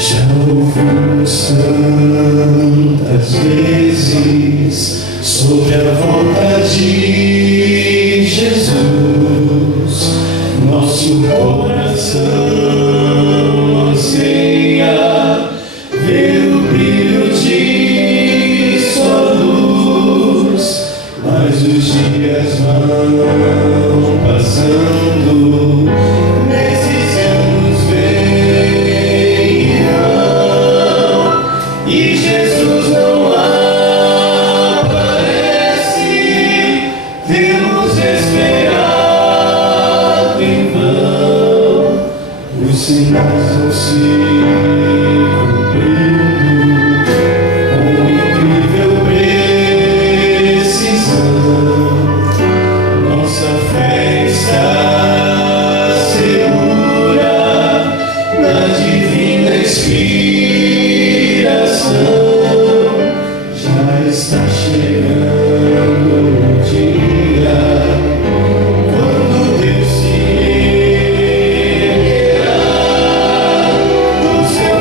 Já ouvimos tantas vezes sobre a volta de Jesus, nosso coração anseia ver o brilho de sua luz, mas os dias vão passando, meses e anos vêm e vão, e Jesus não aparece. Temos esperado em vão, os sinais vão se cumprindo com incrível precisão. Nossa fé está segura na divina inspiração. Já está chegando o dia quando Deus se erguerá do seu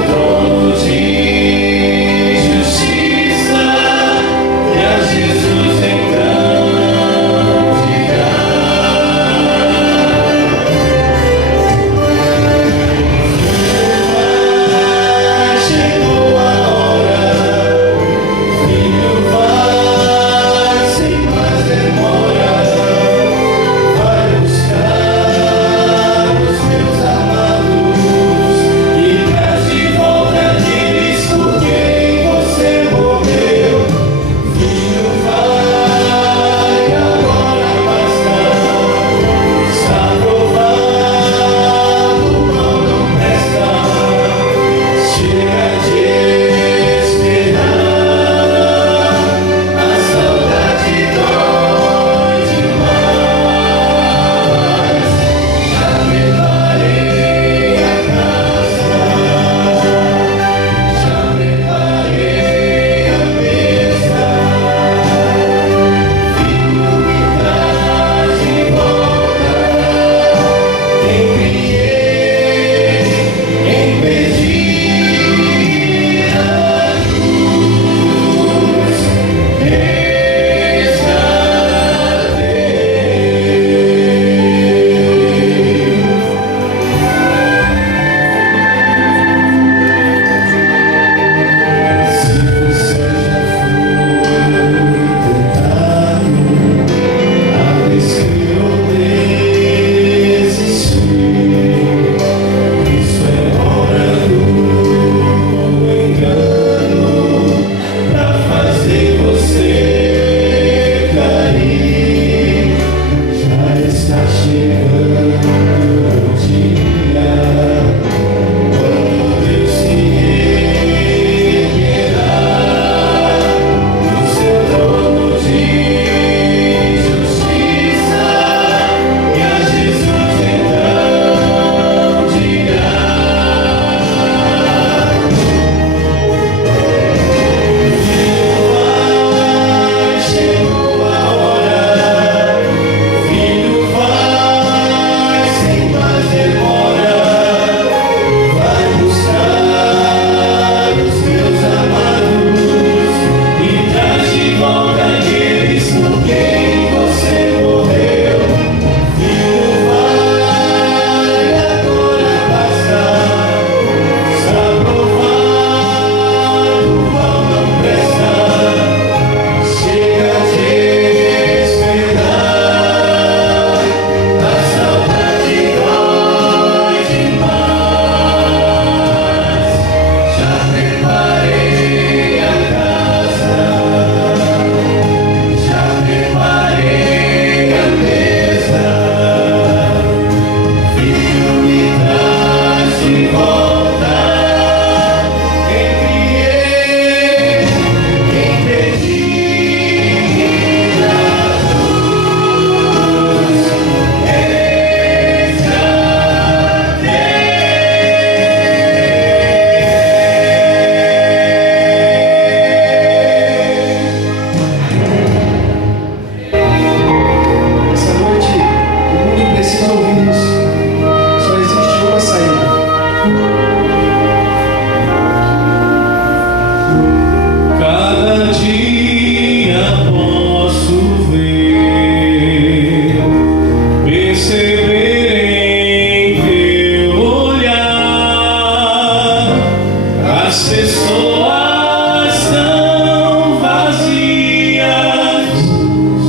As pessoas estão vazias,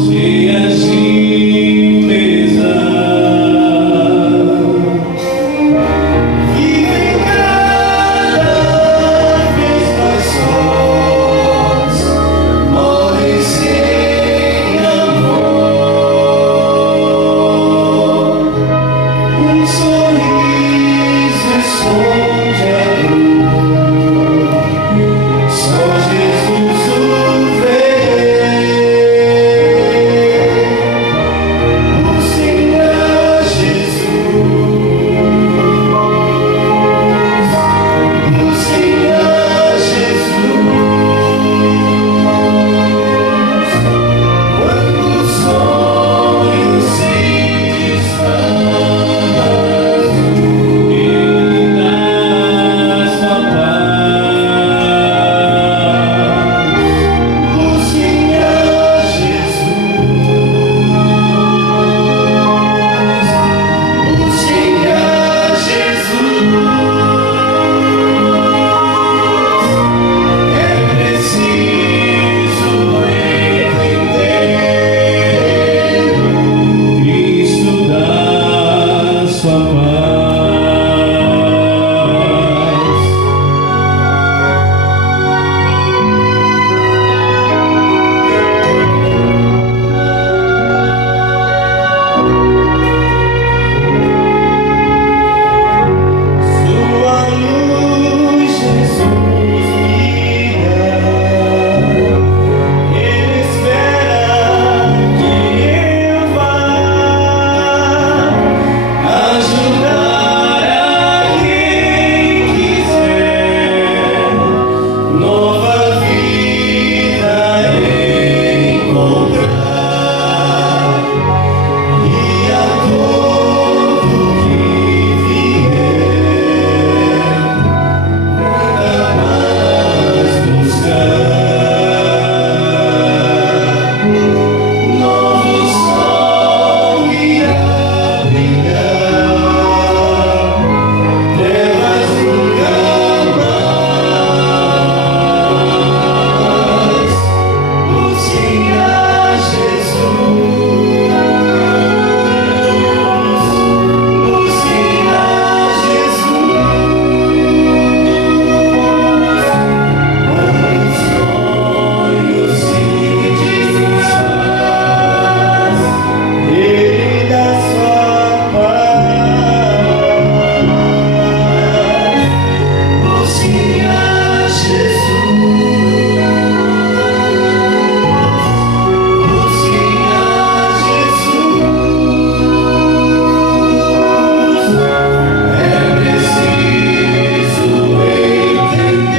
cheias de mesa, vivem cada vez mais sós, morrem sem amor. Um sorriso esconde a dor, só Jesus o vê. Busquem a Jesus, busquem a Jesus. Quando os sonhos se desfazem, Ele dá sua paz. Busquem a Jesus, busquem a Jesus. É preciso entender, Cristo dá sua paz. Sua luz, Jesus, guia. Ele espera que eu vá ajudar a quem quiser nova vida encontrar, e a todo que vier nada mais buscar. Novo sol irá brilhar, trevas nunca mais. Busquem a Jesus, busquem a Jesus. Quando os sonhos se desfazem, Ele dá sua paz. Busquem a Jesus, busquem a Jesus. É preciso entender,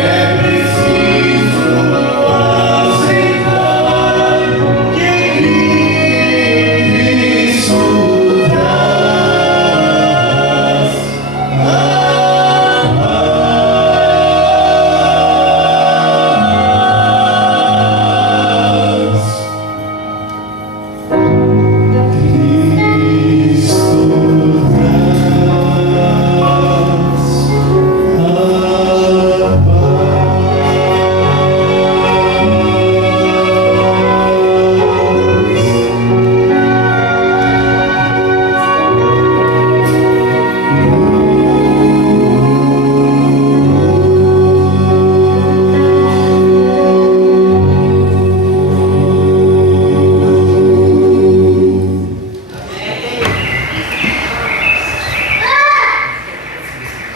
é preciso aceitar que Cristo traz a paz. Cristo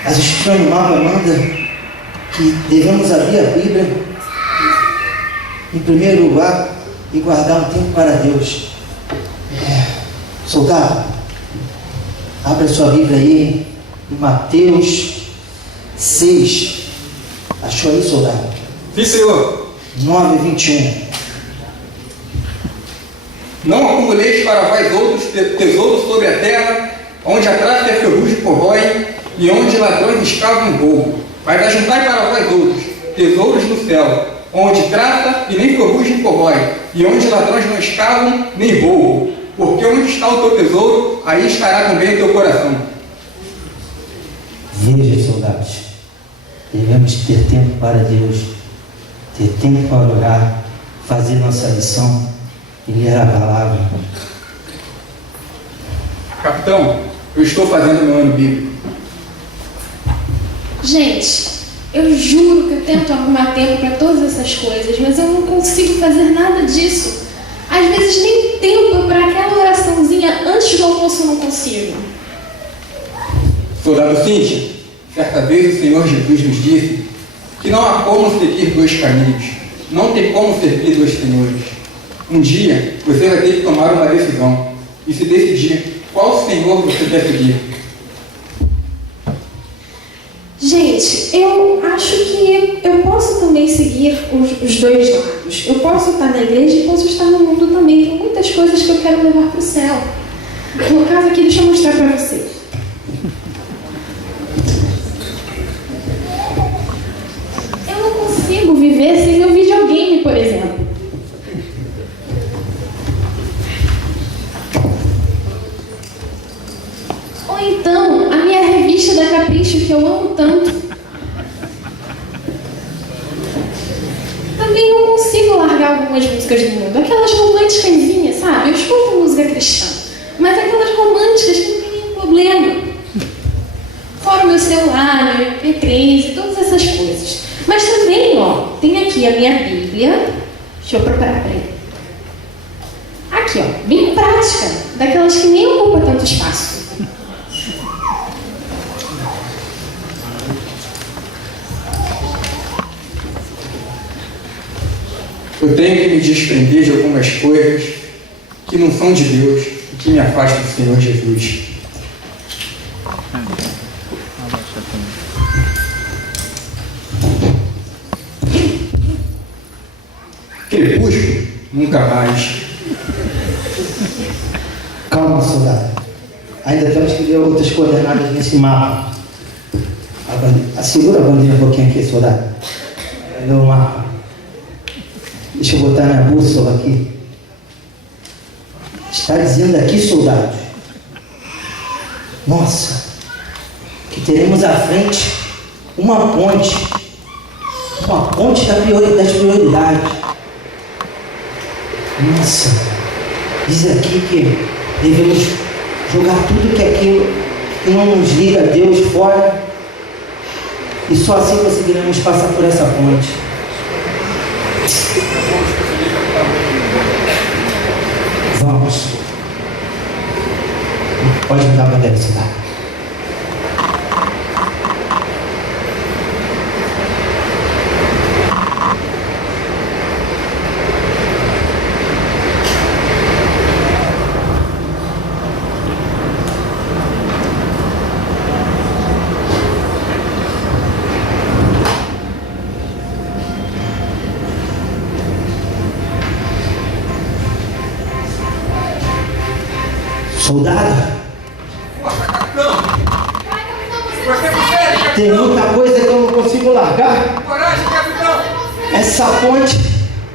As Escrituras animal manda que devemos abrir a Bíblia em primeiro lugar e guardar um tempo para Deus. Soldado, abra sua Bíblia aí em Mateus 6. Achou aí, soldado? Sim, Senhor. 9:21. Não acumuleis para vós outros tesouros sobre a terra, onde a traça e a ferrugem corroem, e onde ladrões escavam e roubam. Mas ajuntai para vós outros tesouros no céu, onde traça e nem ferrugem corrói, e onde ladrões não escavam nem roubam. Porque onde está o teu tesouro, aí estará também o teu coração. Veja soldados, devemos ter tempo para Deus, ter tempo para orar, fazer nossa lição e ler a palavra. Capitão, eu estou fazendo meu ano bíblico. Gente, eu juro que eu tento arrumar tempo para todas essas coisas, mas eu não consigo fazer nada disso. Às vezes nem tempo para aquela oraçãozinha antes do almoço eu não consigo. Soldado Cíntia, certa vez o Senhor Jesus nos disse que não há como seguir dois caminhos, não tem como servir dois senhores. Um dia você vai ter que tomar uma decisão e se decidir qual senhor você quer seguir. Gente, eu acho que eu posso também seguir os dois lados. Eu posso estar na igreja e posso estar no mundo também. Tem muitas coisas que eu quero levar para o céu. No caso aqui, deixa eu mostrar para vocês. Eu não consigo viver sem meu videogame, por exemplo. Ou então, a minha revista da Capricho, que eu amo tanto. Também não consigo largar algumas músicas do mundo. Aquelas românticas, sabe? Eu escuto música cristã. Mas aquelas românticas que não tem nenhum problema. Fora o meu celular, meu MP3 e todas essas coisas. Mas também, ó, tem aqui a minha Bíblia. Deixa eu procurar pra ele. Aqui, ó, bem prática. Daquelas que nem ocupa tanto espaço. Eu tenho que me desprender de algumas coisas que não são de Deus e que me afastam do Senhor Jesus. Crepúsculo, nunca mais. Calma, soldado. Ainda temos que ver outras coordenadas nesse mapa. Segura a bandeira um pouquinho aqui, soldado. Cadê o mapa? Deixa eu botar minha bússola aqui. Está dizendo aqui, soldados. Nossa, que teremos à frente uma ponte. Uma ponte das prioridades. Nossa, diz aqui que devemos jogar tudo que aquilo que não nos liga a Deus fora. E só assim conseguiremos passar por essa ponte. Vamos. Pode me dar a bandeira, soldado. Soldado, tem muita coisa que eu não consigo largar. Coragem, capitão! Essa ponte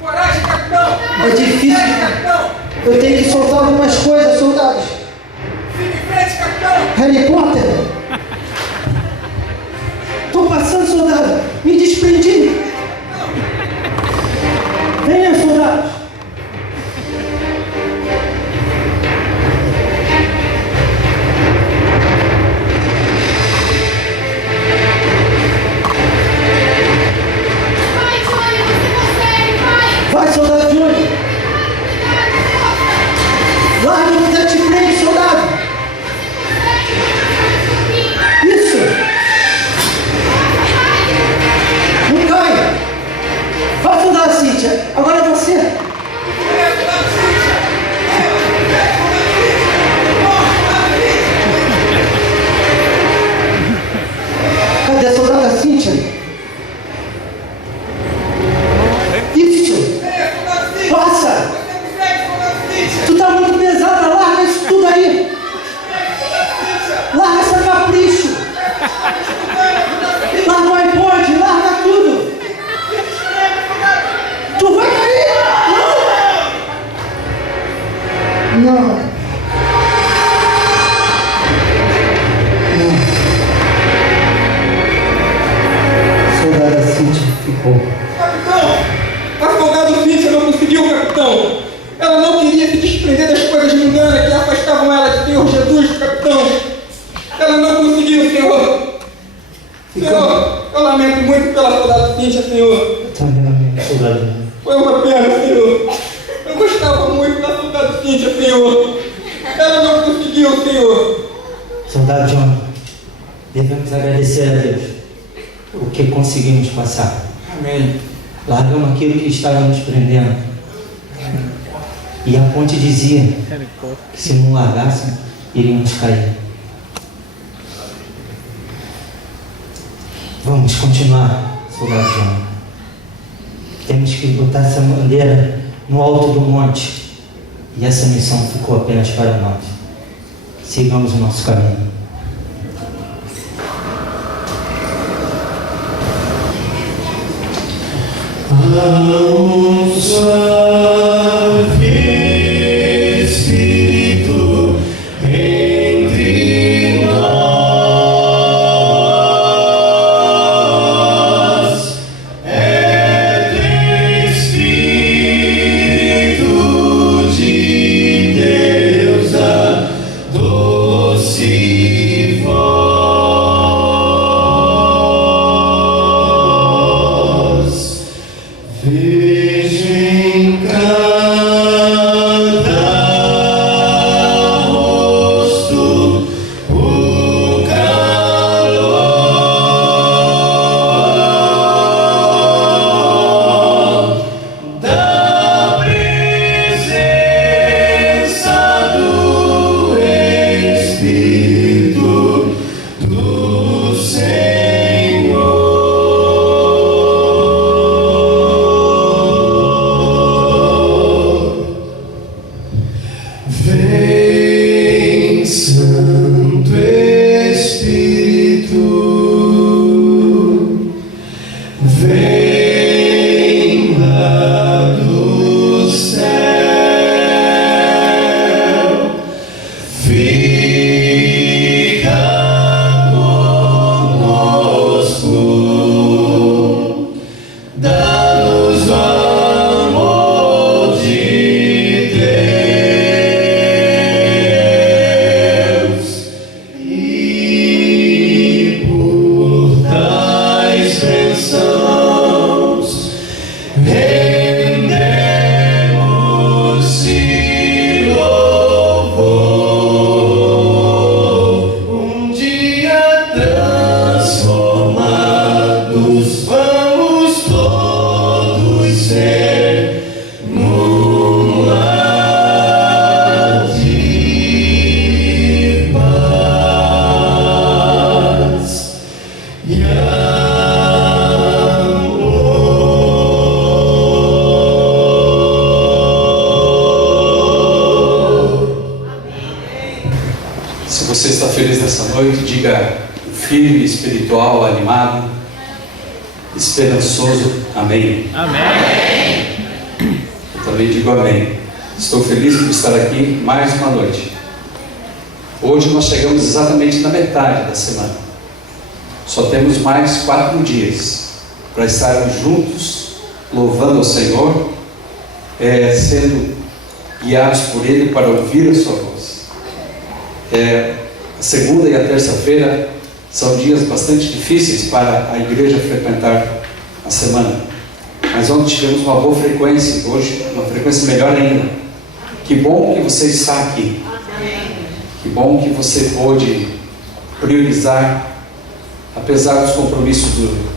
Coragem, capitão! é difícil. Eu tenho que soltar algumas coisas, soldados. Siga em frente, capitão! Harry Potter. Tô passando, soldado. Me desprendi. Venha, soldados. Vai, soldado Júnior! Larga o que te prende, soldado! Isso! Não caia! Vai, soldado Cíntia! Agora é você! Cadê a soldada Cíntia? Isso! Passa! Tu tá muito pesada, larga isso tudo aí! Larga essa capricho! Larga o iPod, larga tudo! Tu vai cair! Não! Não! Não! conseguiu, Senhor. Senhor, eu lamento muito pela soldado Cíntia, Senhor. Também lamento, soldado João. Foi uma pena, Senhor. Eu gostava muito da soldado Cíntia, Senhor. Ela não conseguiu, Senhor. Soldado João, devemos agradecer a Deus o que conseguimos passar. Amém. Largamos aquilo que estava nos prendendo. E a ponte dizia que se não largassem, iríamos cair. Vamos continuar, soldado João. Temos que botar essa bandeira no alto do monte. E essa missão ficou apenas para nós. Sigamos o nosso caminho. Suave Espírito entre nós, é do Espírito de Deus a doce voz. Vejo em cada rosto o calor da presença do Espírito do Senhor. Vem, Santo Espírito, vem lá do céu, fica conosco, dá-nos o amor de Deus, e por tais bênçãos rendemos-te louvor. Um dia transformados vamos todos ser num lar de paz e amor. Se você está feliz nessa noite, diga firme, espiritual, animado, esperançoso, amém. Eu também digo amém. Estou feliz por estar aqui mais uma noite. Hoje nós chegamos exatamente na metade da semana. Só temos mais 4 dias para estarmos juntos, louvando ao Senhor, sendo guiados por Ele para ouvir a sua voz. A segunda e a terça-feira são dias bastante difíceis para a igreja frequentar a semana. Mas ontem tivemos uma boa frequência, hoje uma frequência melhor ainda. Que bom que você está aqui. Que bom que você pôde priorizar, apesar dos compromissos do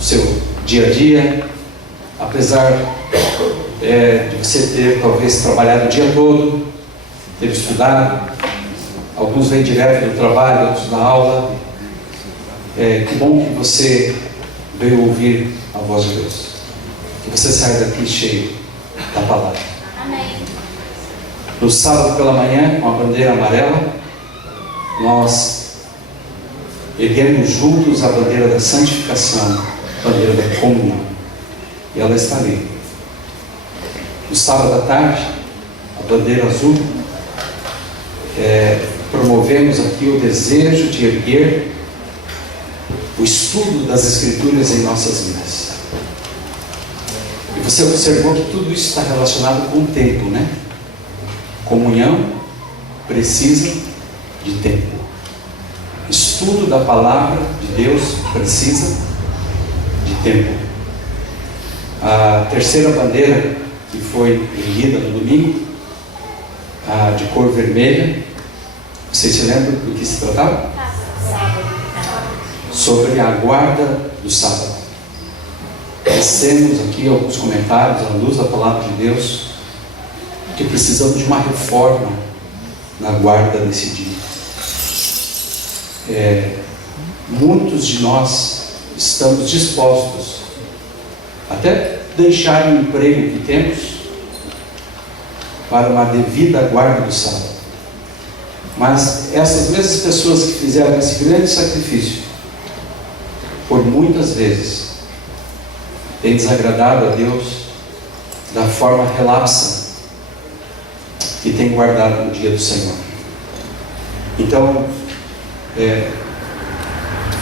seu dia a dia, apesar de você ter talvez trabalhado o dia todo, ter estudado, alguns vêm direto do trabalho, outros da aula. Que bom que você veio ouvir a voz de Deus. Que você saia daqui cheio da palavra. Amém. No sábado pela manhã, com a bandeira amarela, nós erguemos juntos a bandeira da santificação, a bandeira da comunhão. E ela está ali. No sábado à tarde, a bandeira azul, promovemos aqui o desejo de erguer o estudo das Escrituras em nossas vidas. E você observou que tudo isso está relacionado com o tempo, né? Comunhão precisa de tempo. estudo da palavra de Deus precisa de tempo. A terceira bandeira que foi erguida no domingo, a de cor vermelha, vocês se lembram do que se tratava? Sobre a guarda do sábado. Tecemos aqui alguns comentários à luz da palavra de Deus, que precisamos de uma reforma na guarda desse dia. Muitos de nós estamos dispostos até deixar o emprego que temos para uma devida guarda do sábado. Mas essas mesmas pessoas que fizeram esse grande sacrifício, por muitas vezes, têm desagradado a Deus da forma relapsa que tem guardado no dia do Senhor. Então,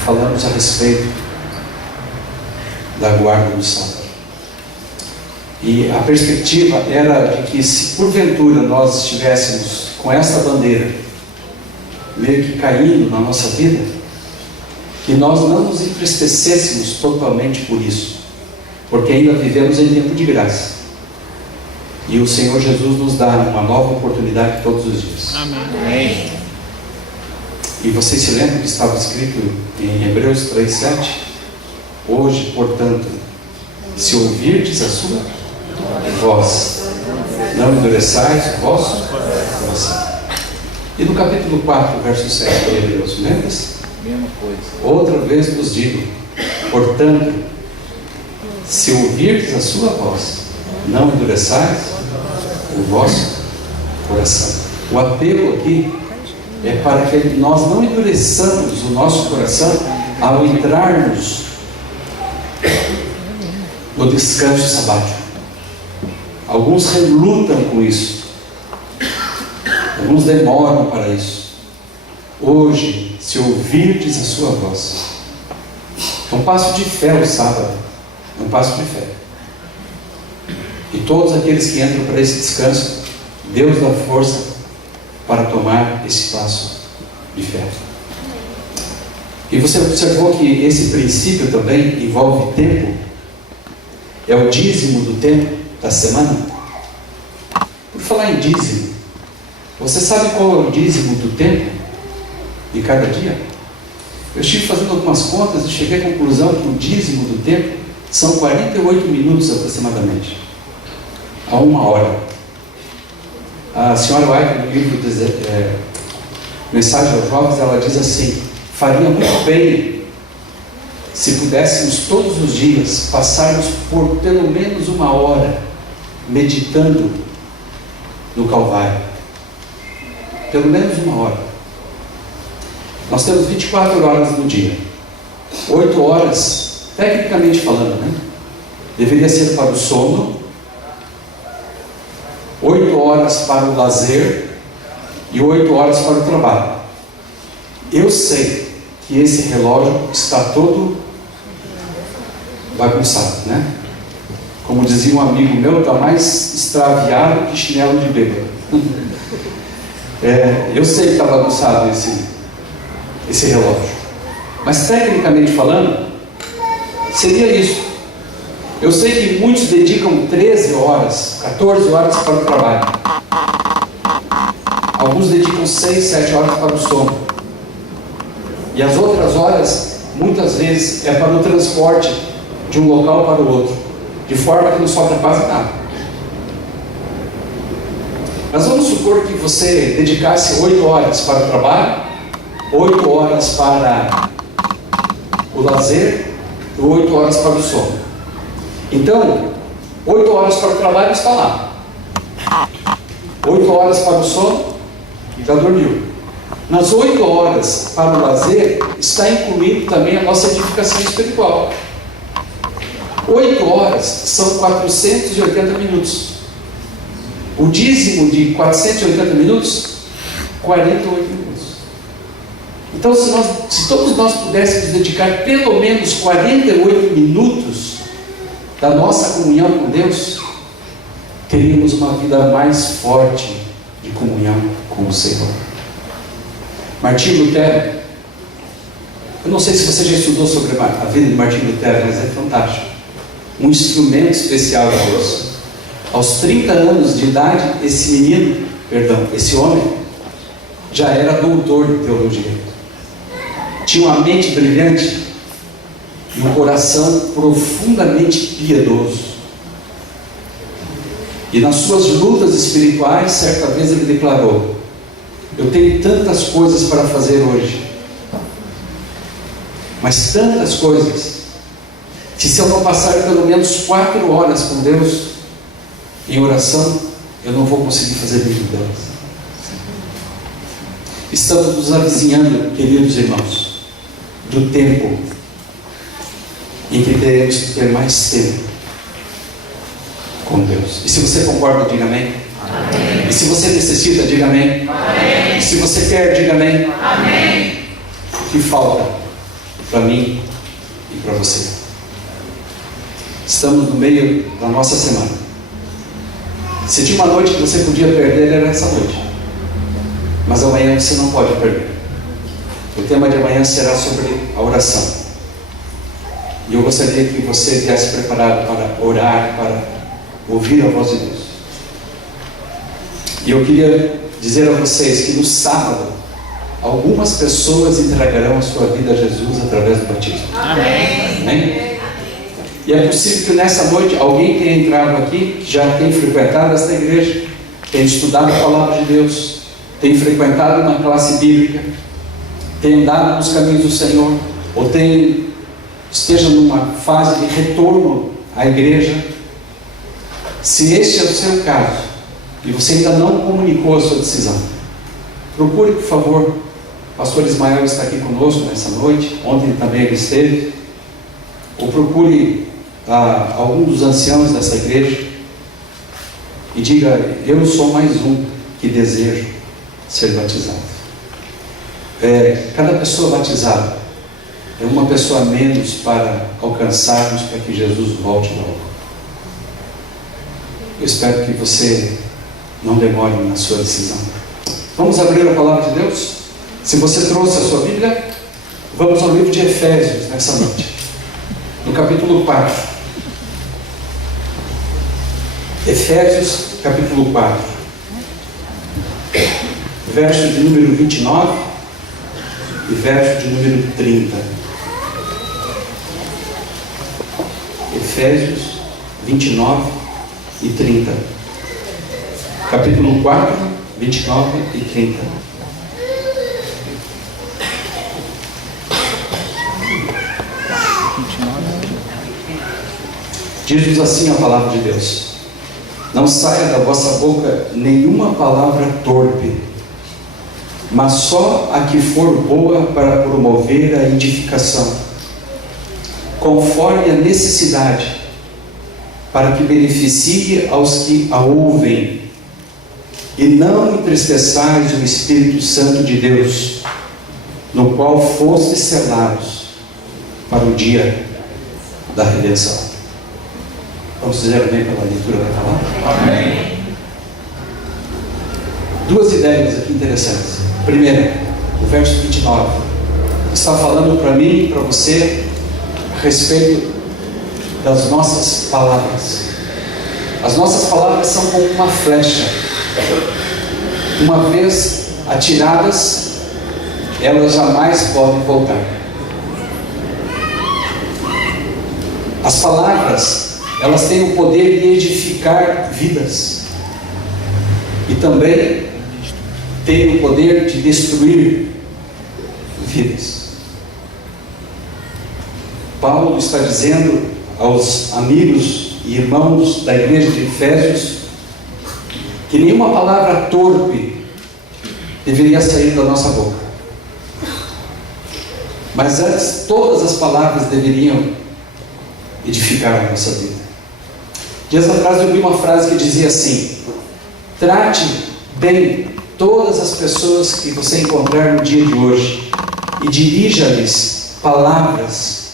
falamos a respeito da guarda do sábado. E a perspectiva era de que, se porventura nós estivéssemos com essa bandeira meio que caindo na nossa vida, que nós não nos entristecêssemos totalmente por isso, porque ainda vivemos em tempo de graça. E o Senhor Jesus nos dá uma nova oportunidade todos os dias. Amém. E vocês se lembram que estava escrito em Hebreus 3:7? Hoje, portanto, se ouvirdes a sua voz, não endureçais o vosso coração. E no capítulo 4, verso 7 de Hebreus, lembra-se? Mesma coisa. Outra vez vos digo, portanto, se ouvirdes a sua voz, não endureçais o vosso coração. O apelo aqui é para que nós não endureçamos o nosso coração ao entrarmos no descanso sabático. Alguns relutam com isso, alguns demoram para isso. Hoje, se ouvirdes a sua voz, é um passo de fé o sábado, é um passo de fé. E todos aqueles que entram para esse descanso, Deus dá força para tomar esse passo de fé. E você observou que esse princípio também envolve tempo? É o dízimo do tempo da semana? Por falar em dízimo, você sabe qual é o dízimo do tempo de cada dia? Eu estive fazendo algumas contas e cheguei à conclusão que o dízimo do tempo são 48 minutos aproximadamente, a 1 hora. A senhora White, no livro Mensagem aos Jovens, ela diz assim: faria muito bem se pudéssemos todos os dias passarmos por pelo menos 1 hora meditando no Calvário. Pelo menos 1 hora. Nós temos 24 horas no dia. 8 horas, tecnicamente falando, né? Deveria ser para o sono, 8 horas para o lazer e 8 horas para o trabalho. Eu sei que esse relógio está todo bagunçado, né? Como dizia um amigo meu, está mais extraviado que chinelo de bêbado. Eu sei que está bagunçado esse relógio, mas tecnicamente falando, seria isso. Eu sei que muitos dedicam 13 horas, 14 horas para o trabalho. Alguns dedicam 6, 7 horas para o sono. E as outras horas, muitas vezes, é para o transporte de um local para o outro, de forma que não sobra quase nada. Mas vamos supor que você dedicasse 8 horas para o trabalho, 8 horas para o lazer e 8 horas para o sono. Então, 8 horas para o trabalho está lá. 8 horas para o sono, já dormiu. Nas 8 horas para o lazer, está incluído também a nossa edificação espiritual. 8 horas são 480 minutos. O dízimo de 480 minutos, 48 minutos. Então, se todos nós pudéssemos dedicar pelo menos 48 minutos da nossa comunhão com Deus, teríamos uma vida mais forte de comunhão com o Senhor. Martinho Lutero, Eu não sei se você já estudou sobre a vida de Martim Lutero, mas é fantástico. Um instrumento especial de Deus. Aos 30 anos de idade, esse homem, já era doutor de teologia. Tinha uma mente brilhante e um coração profundamente piedoso. E nas suas lutas espirituais, certa vez ele declarou: eu tenho tantas coisas para fazer hoje, mas tantas coisas, que se eu não passar pelo menos 4 horas com Deus em oração, eu não vou conseguir fazer nenhuma delas. Estamos nos avizinhando, queridos irmãos, do tempo em que teremos que ter mais tempo com Deus. E se você concorda, diga amém. Amém. E se você necessita, diga amém. Amém. E se você quer, diga amém. Amém. O que falta para mim e para você? Estamos no meio da nossa semana. Se tinha uma noite que você podia perder, era essa noite. Mas amanhã você não pode perder. O tema de amanhã será sobre a oração. E eu gostaria que você viesse preparado para orar, para ouvir a voz de Deus. E eu queria dizer a vocês que no sábado, algumas pessoas entregarão a sua vida a Jesus através do batismo. Amém. Amém? E é possível que nessa noite alguém tenha entrado aqui, que já tem frequentado esta igreja, tenha estudado a palavra de Deus, tenha frequentado uma classe bíblica, tenha andado nos caminhos do Senhor, ou esteja numa fase de retorno à igreja. Se este é o seu caso, e você ainda não comunicou a sua decisão, procure, por favor. O pastor Ismael está aqui conosco nessa noite, ontem também ele esteve. Ou procure algum dos anciãos dessa igreja e diga: eu sou mais um que desejo ser batizado. Cada pessoa batizada é uma pessoa a menos para alcançarmos, para que Jesus volte logo. Eu espero que você não demore na sua decisão. Vamos abrir a palavra de Deus? Se você trouxe a sua Bíblia, vamos ao livro de Efésios nessa noite, no capítulo 4. Efésios, capítulo 4, verso de número 29 e verso de número 30. Efésios 29 e 30. Capítulo 4, 29 e 30. Diz-nos assim a palavra de Deus: não saia da vossa boca nenhuma palavra torpe, mas só a que for boa para promover a edificação, conforme a necessidade, para que beneficie aos que a ouvem. E não entristeçais o Espírito Santo de Deus, no qual fostes selados para o dia da redenção. Vamos dizer amém pela leitura da palavra? Amém. Duas ideias aqui interessantes. Primeira, o verso 29 está falando para mim e para você a respeito das nossas palavras. As nossas palavras são como uma flecha. Uma vez atiradas, elas jamais podem voltar. As palavras, elas têm o poder de edificar vidas e também têm o poder de destruir vidas. Paulo está dizendo aos amigos e irmãos da igreja de Efésios que nenhuma palavra torpe deveria sair da nossa boca, mas antes todas as palavras deveriam edificar a nossa vida. Dias atrás eu vi uma frase que dizia assim: trate bem todas as pessoas que você encontrar no dia de hoje e dirija-lhes palavras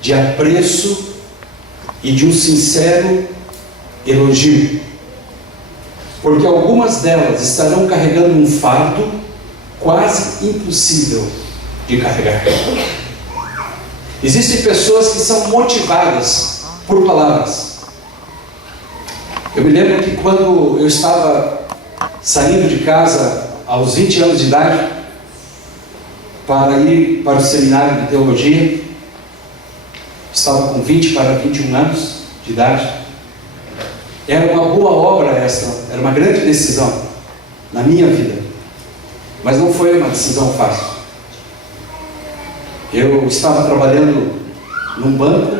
de apreço e de um sincero elogio, porque algumas delas estarão carregando um fardo quase impossível de carregar. Existem pessoas que são motivadas por palavras. Eu me lembro que quando eu estava saindo de casa aos 20 anos de idade para ir para o seminário de teologia, estava com 20 para 21 anos de idade. Era uma boa obra essa, era uma grande decisão na minha vida, mas não foi uma decisão fácil. Eu estava trabalhando num banco,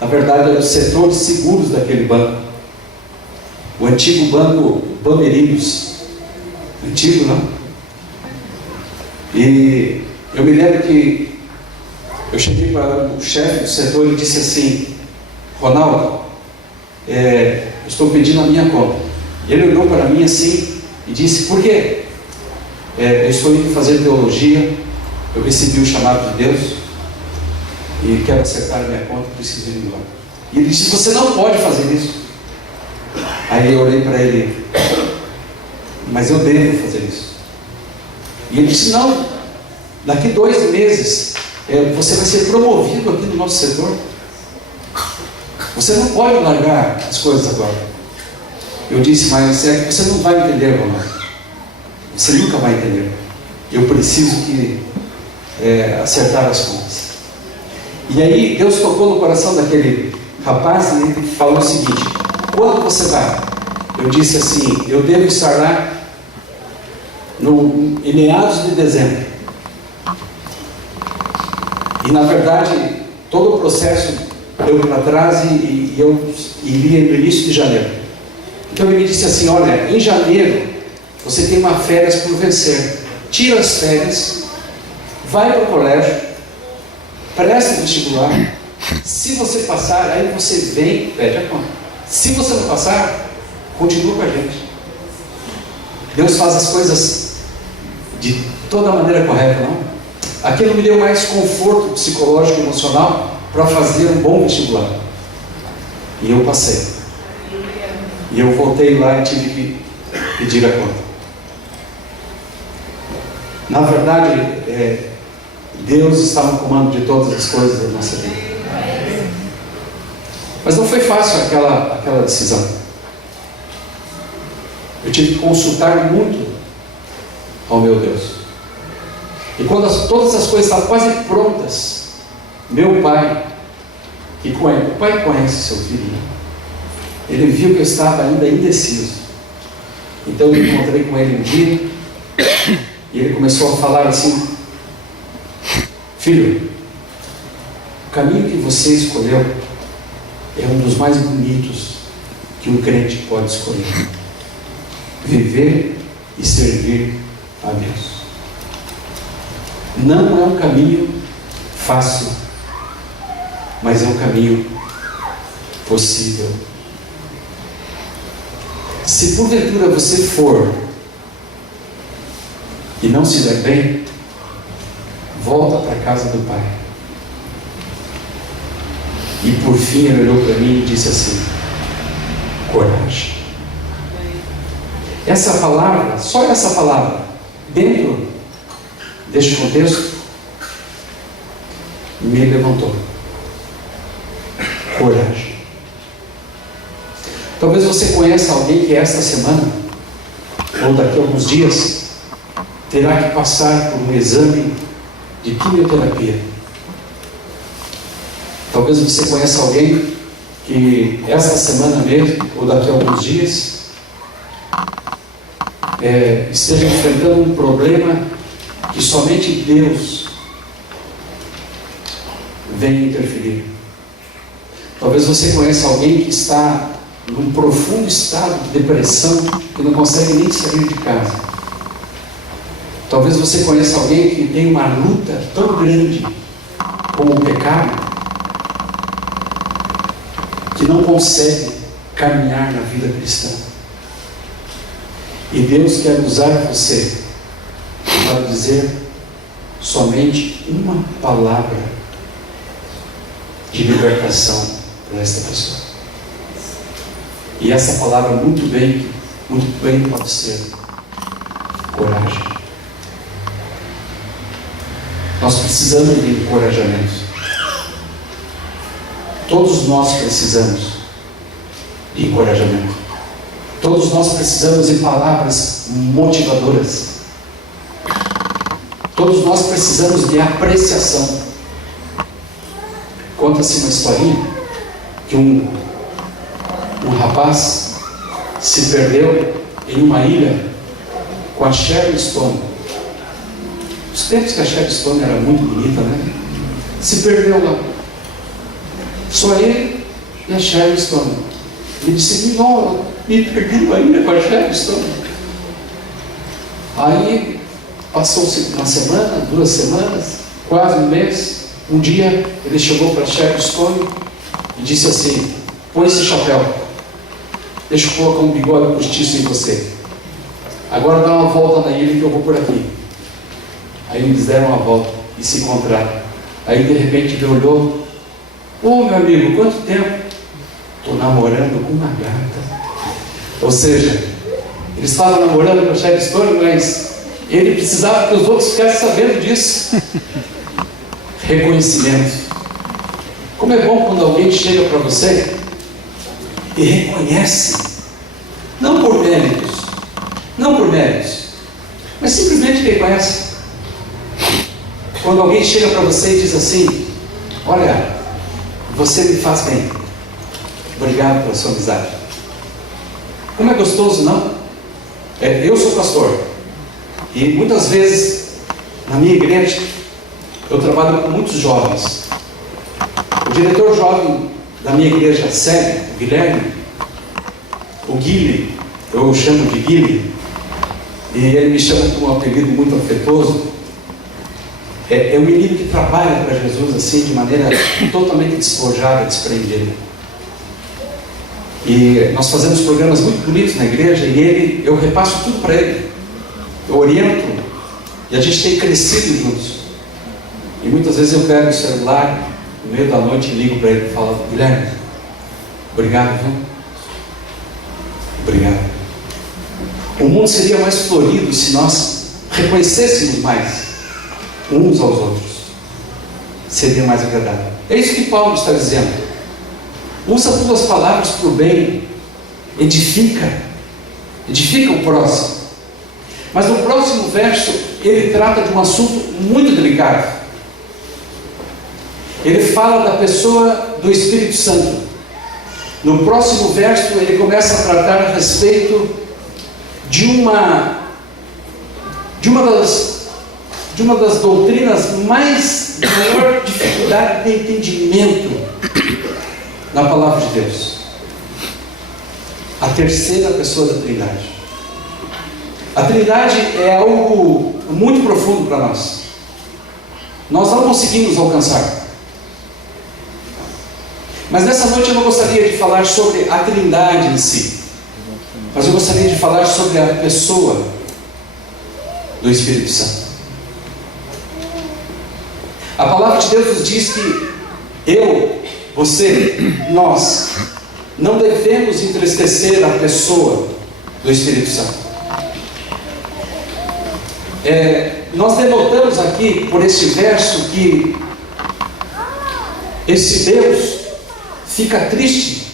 na verdade era o setor de seguros daquele banco, o antigo banco Bamerinos, antigo não? E eu me lembro que eu cheguei para o chefe do setor e disse assim: Ronaldo, eu estou pedindo a minha conta. E ele olhou para mim assim e disse: por quê? Eu estou indo fazer teologia, eu recebi o chamado de Deus e quero acertar a minha conta, preciso ir embora. E ele disse: você não pode fazer isso. Aí eu olhei para ele: mas eu devo fazer isso. E ele disse: não, daqui 2 meses você vai ser promovido aqui no nosso setor. Você não pode largar as coisas agora. Eu disse: mas você não vai entender, Ronaldo. Você nunca vai entender. Eu preciso acertar as contas. E aí Deus tocou no coração daquele rapaz e ele falou o seguinte: quando você vai? Eu disse assim: eu devo estar lá em meados de dezembro. E na verdade todo o processo deu para trás e eu iria no início de janeiro. Então ele me disse assim: olha, em janeiro você tem uma férias por vencer. Tira as férias, vai para o colégio, presta vestibular. Se você passar, aí você vem, pede a conta. Se você não passar, continua com a gente. Deus faz as coisas de toda maneira correta, não? Aquilo me deu mais conforto psicológico e emocional para fazer um bom vestibular. E eu passei. E eu voltei lá e tive que pedir a conta. Na verdade, Deus está no comando de todas as coisas da nossa vida. Mas não foi fácil aquela decisão. Eu tive que consultar muito ao meu Deus. E quando todas as coisas estavam quase prontas, meu pai, o pai conhece seu filho, ele viu que eu estava ainda indeciso. Então eu encontrei com ele um dia e ele começou a falar assim: filho, o caminho que você escolheu é um dos mais bonitos que um crente pode escolher: viver e servir a Deus. Não é um caminho fácil, mas é um caminho possível. Se porventura você for e não se der bem, volta para a casa do Pai. E por fim ele olhou para mim e disse assim: coragem. Essa palavra, só essa palavra, dentro deste contexto, me levantou. Coragem. Talvez você conheça alguém que esta semana, ou daqui a alguns dias, terá que passar por um exame de quimioterapia. Talvez você conheça alguém que esta semana mesmo, ou daqui a alguns dias, esteja enfrentando um problema que somente Deus vem interferir. Talvez você conheça alguém que está num profundo estado de depressão, que não consegue nem sair de casa. Talvez você conheça alguém que tem uma luta tão grande com o pecado, que não consegue caminhar na vida cristã. E Deus quer usar você para dizer somente uma palavra de libertação para esta pessoa. E essa palavra muito bem pode ser coragem. Nós precisamos de encorajamento. Todos nós precisamos de encorajamento. Todos nós precisamos de palavras motivadoras. Todos nós precisamos de apreciação. Conta-se uma historinha que um rapaz se perdeu em uma ilha com a Sharon Stone. Os tempos que a Sharon Stone era muito bonita, né? Se perdeu lá. Só ele e a Sharon Stone. Ele disse: não, me perdi numa ilha com a Sharon Stone. Aí passou-se uma semana, 2 semanas, quase um mês. Um dia ele chegou para a Sharon Stone e disse assim: põe esse chapéu, deixa eu colocar um bigode postiço em você. Agora dá uma volta na ilha que eu vou por aqui. Aí eles deram uma volta e se encontraram. Aí de repente ele olhou: ô meu amigo, quanto tempo? Estou namorando com uma gata. Ou seja, ele estava namorando com a Sharon Stone, mas ele precisava que os outros ficassem sabendo disso. Reconhecimento. Como é bom quando alguém chega para você e reconhece, não por méritos, mas simplesmente reconhece. Quando alguém chega para você e diz assim: olha, você me faz bem, obrigado pela sua amizade. Como é gostoso, não? Eu sou pastor e muitas vezes na minha igreja eu trabalho com muitos jovens. O diretor jovem da minha igreja sede, o Guilherme, o Guilherme, eu o chamo de Guilherme, e ele me chama com um apelido muito afetuoso. É um menino que trabalha para Jesus assim, de maneira totalmente despojada, desprendida. E nós fazemos programas muito bonitos na igreja, e eu repasso tudo para ele, eu oriento, e a gente tem crescido juntos. E muitas vezes eu pego o celular no meio da noite e ligo para ele e falo: Guilherme, obrigado, viu? Obrigado. O mundo seria mais florido se nós reconhecêssemos mais uns aos outros. Seria mais agradável. É isso que Paulo está dizendo. Usa as tuas palavras para o bem. Edifica o próximo. Mas no próximo verso ele trata de um assunto muito delicado. Ele fala da pessoa do Espírito Santo. No próximo verso ele começa a tratar a respeito de uma das doutrinas de maior dificuldade de entendimento na palavra de Deus. A terceira pessoa da Trindade. A Trindade é algo muito profundo para nós. Nós não conseguimos alcançar. Mas nessa noite eu não gostaria de falar sobre a Trindade em si, mas eu gostaria de falar sobre a pessoa do Espírito Santo. A palavra de Deus nos diz que eu, você, nós não devemos entristecer a pessoa do Espírito Santo. Nós denotamos aqui por este verso que esse Deus fica triste,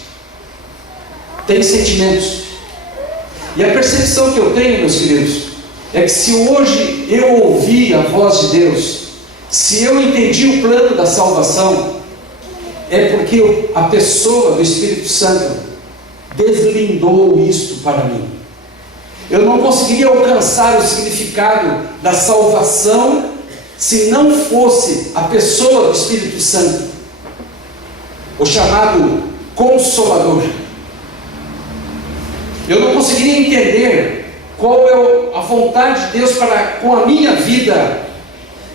tem sentimentos. E a percepção que eu tenho, meus queridos, é que se hoje eu ouvi a voz de Deus, se eu entendi o plano da salvação, é porque a pessoa do Espírito Santo deslindou isto para mim. Eu não conseguiria alcançar o significado da salvação se não fosse a pessoa do Espírito Santo, o chamado Consolador. Eu não conseguiria entender qual é a vontade de Deus para com a minha vida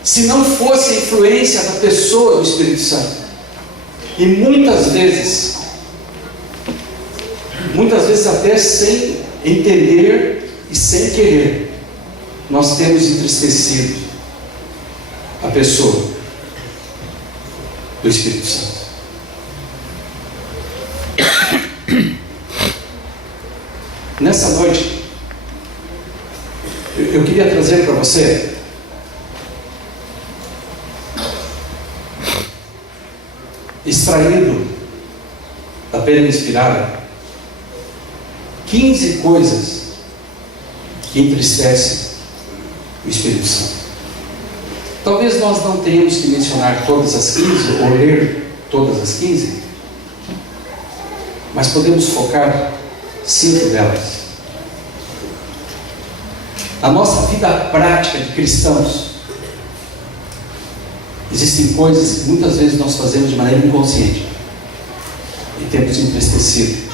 se não fosse a influência da pessoa do Espírito Santo. E muitas vezes até sem entender e sem querer, nós temos entristecido a pessoa do Espírito Santo. Nessa noite, eu queria trazer para você extraído pena inspirada, 15 coisas que entristecem o Espírito Santo. Talvez nós não tenhamos que mencionar todas as 15 ou ler todas as 15, mas podemos focar 5 delas. Na nossa vida prática de cristãos, existem coisas que muitas vezes nós fazemos de maneira inconsciente e temos entristecido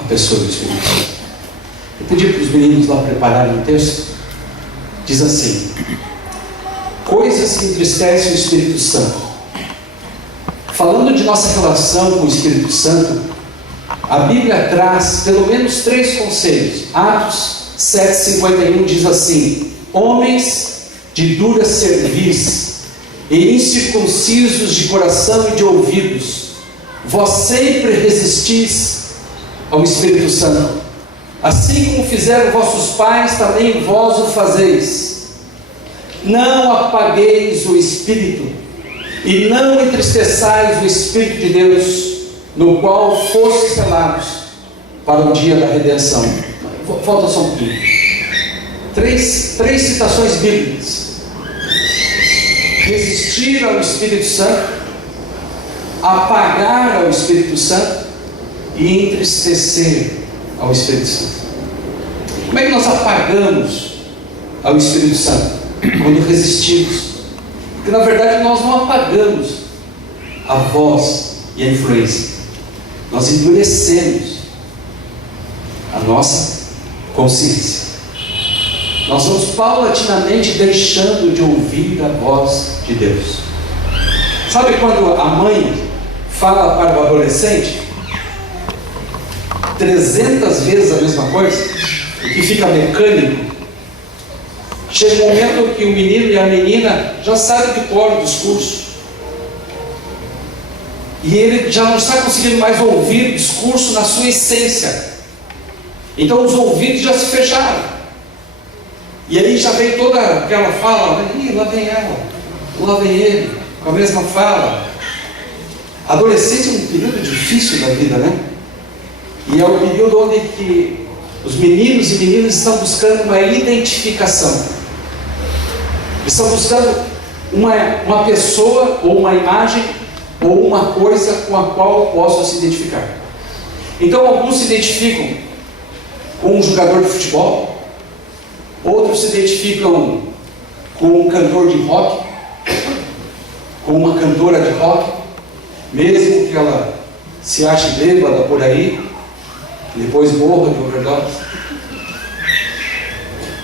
a pessoa do Espírito Santo. Eu pedi para os meninos lá prepararem um texto. Diz assim: coisas que entristecem o Espírito Santo. Falando de nossa relação com o Espírito Santo, a Bíblia traz pelo menos 3 conselhos. Atos 7,51 diz assim: homens de dura cerviz e incircuncisos de coração e de ouvidos, vós sempre resistis ao Espírito Santo, assim como fizeram vossos pais, também vós o fazeis. Não apagueis o Espírito, e não entristeçais o Espírito de Deus, no qual fostes selados para o dia da redenção. Falta só um pouquinho. 3 citações bíblicas: resistir ao Espírito Santo, apagar ao Espírito Santo e entristecer ao Espírito Santo. Como é que nós apagamos ao Espírito Santo? Quando resistimos. Porque na verdade nós não apagamos a voz e a influência, nós endurecemos a nossa consciência. Nós vamos paulatinamente deixando de ouvir a voz de Deus. Sabe quando a mãe fala para o adolescente 300 vezes a mesma coisa e que fica mecânico? Chega um momento que o menino e a menina já sabem de cor o discurso, e ele já não está conseguindo mais ouvir o discurso na sua essência. Então os ouvidos já se fecharam, e aí já vem toda aquela fala, né? Lá vem ela, lá vem ele, com a mesma fala. A adolescência é um período difícil da vida, né? E é o período onde que os meninos e meninas estão buscando uma identificação. Estão buscando uma pessoa, ou uma imagem, ou uma coisa com a qual possam se identificar. Então alguns se identificam com um jogador de futebol, outros se identificam com um cantor de rock, com uma cantora de rock, mesmo que ela se ache bêbada por aí, depois morra de overdose.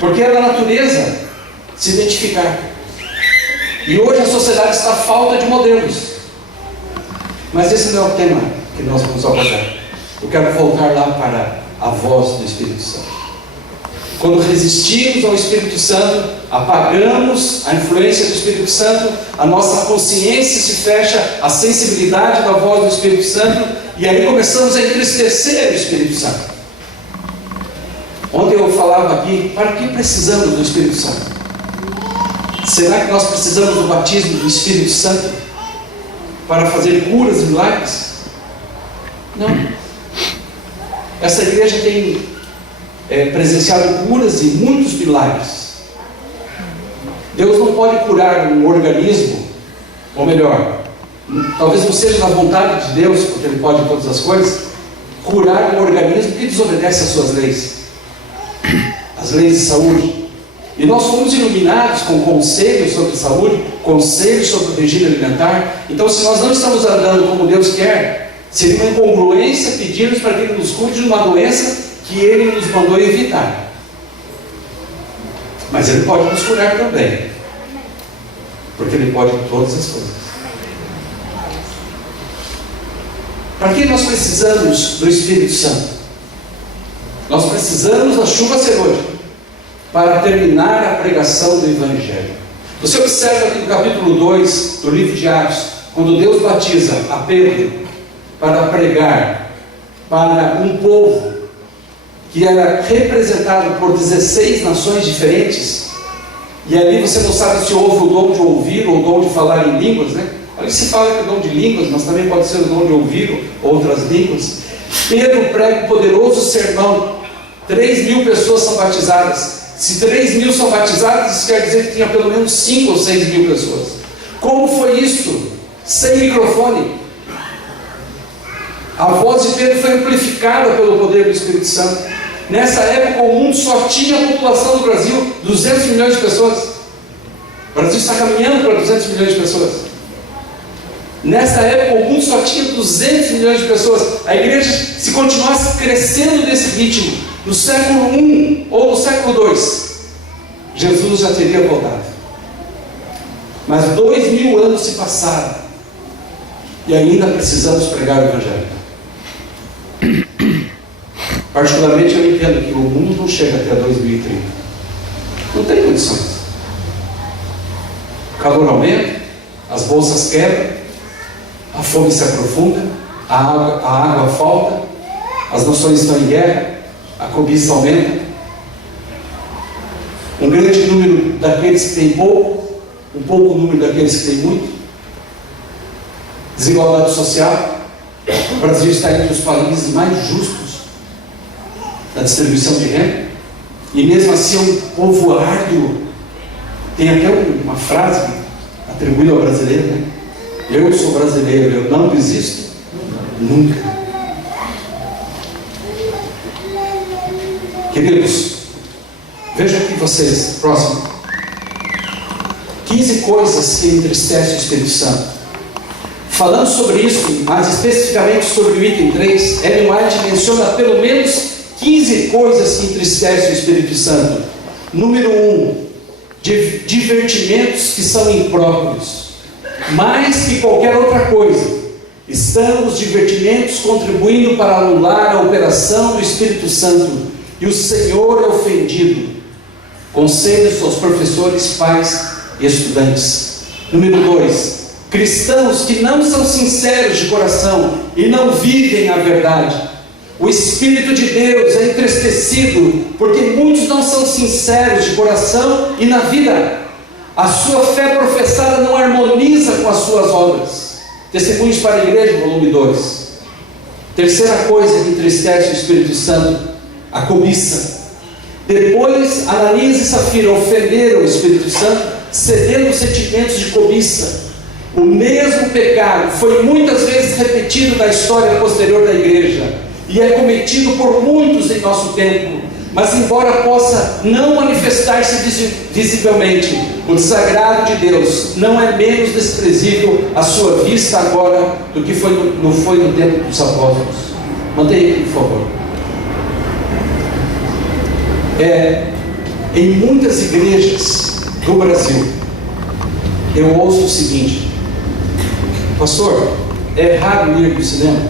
Porque é da natureza se identificar. E hoje a sociedade está à falta de modelos. Mas esse não é o tema que nós vamos abordar. Eu quero voltar lá para a voz do Espírito Santo. Quando resistimos ao Espírito Santo, apagamos a influência do Espírito Santo, a nossa consciência se fecha à sensibilidade da voz do Espírito Santo, e aí começamos a entristecer o Espírito Santo. Ontem eu falava aqui, para que precisamos do Espírito Santo? Será que nós precisamos do batismo do Espírito Santo para fazer curas e milagres? Não. Essa igreja tem presenciado curas e muitos milagres. Deus não pode curar um organismo, ou melhor, talvez não seja da vontade de Deus, porque Ele pode todas as coisas, curar um organismo que desobedece às suas leis, as leis de saúde. E nós fomos iluminados com conselhos sobre saúde, conselhos sobre o regime alimentar. Então, se nós não estamos andando como Deus quer, seria uma incongruência pedirmos para que Ele nos cure de uma doença que Ele nos mandou evitar. Mas Ele pode nos curar também, porque Ele pode todas as coisas. Para que nós precisamos do Espírito Santo? Nós precisamos da chuva ser hoje para terminar a pregação do Evangelho. Você observa aqui no capítulo 2 do livro de Atos, quando Deus batiza a Pedro para pregar para um povo que era representado por 16 nações diferentes, e ali você não sabe se houve o dom de ouvir ou o dom de falar em línguas, né? Ali se fala que é o dom de línguas, mas também pode ser o dom de ouvir outras línguas. Pedro prega um poderoso sermão. 3.000 pessoas são batizadas. Se 3.000 são batizadas, isso quer dizer que tinha pelo menos 5 ou 6.000 pessoas. Como foi isso? Sem microfone. A voz de Pedro foi amplificada pelo poder do Espírito Santo. Nessa época o mundo só tinha a população do Brasil 200 milhões de pessoas. O Brasil está caminhando para 200 milhões de pessoas. Nessa época o mundo só tinha 200 milhões de pessoas. A igreja, se continuasse crescendo nesse ritmo, no século I ou no século II, Jesus já teria voltado. Mas 2000 anos se passaram e ainda precisamos pregar o Evangelho. Particularmente eu entendo que o mundo não chega até 2030. Não tem condições. O calor aumenta, as bolsas quebram, a fome se aprofunda, a água falta, as nações estão em guerra, a cobiça aumenta. Um grande número daqueles que têm pouco, um pouco número daqueles que têm muito. Desigualdade social. O Brasil está entre os países mais justos da distribuição de renda, e mesmo assim é um povo árduo. Tem até uma frase atribuída ao brasileiro, né? Eu sou brasileiro, eu não desisto nunca. Queridos, vejam aqui vocês, próximo. 15 coisas que entristecem o Espírito Santo. Falando sobre isso, mais especificamente sobre o item 3, Ellen White menciona pelo menos 15 coisas que entristecem o Espírito Santo. Número 1, divertimentos que são impróprios. Mais que qualquer outra coisa, estão os divertimentos contribuindo para anular a operação do Espírito Santo, e o Senhor é ofendido. Conselhos aos professores, pais e estudantes. Número 2, cristãos que não são sinceros de coração e não vivem a verdade. O Espírito de Deus é entristecido porque muitos não são sinceros de coração e na vida. A sua fé professada não harmoniza com as suas obras. Testemunhos para a Igreja, volume 2. Terceira coisa que entristece o Espírito Santo, a cobiça. Depois, Ananias e Safira ofenderam o Espírito Santo, cedendo os sentimentos de cobiça. O mesmo pecado foi muitas vezes repetido na história posterior da igreja e é cometido por muitos em nosso tempo. Mas embora possa não manifestar-se visivelmente, o desagrado de Deus não é menos desprezível à sua vista agora do que foi no tempo dos apóstolos. Mantenha aqui, por favor. Em muitas igrejas do Brasil, eu ouço o seguinte: pastor, é errado ir no cinema?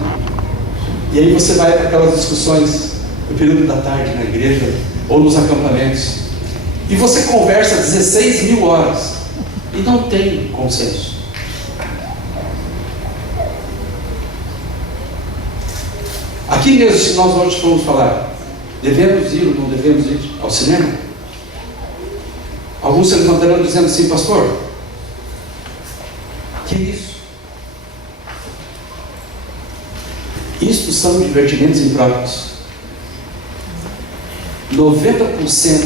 E aí você vai para aquelas discussões no período da tarde na igreja ou nos acampamentos, e você conversa 16.000 horas e não tem consenso. Aqui mesmo, nós hoje vamos falar, devemos ir ou não devemos ir ao cinema? Alguns se levantarão dizendo assim: pastor, que é isso? Isto são divertimentos impróprios. 90%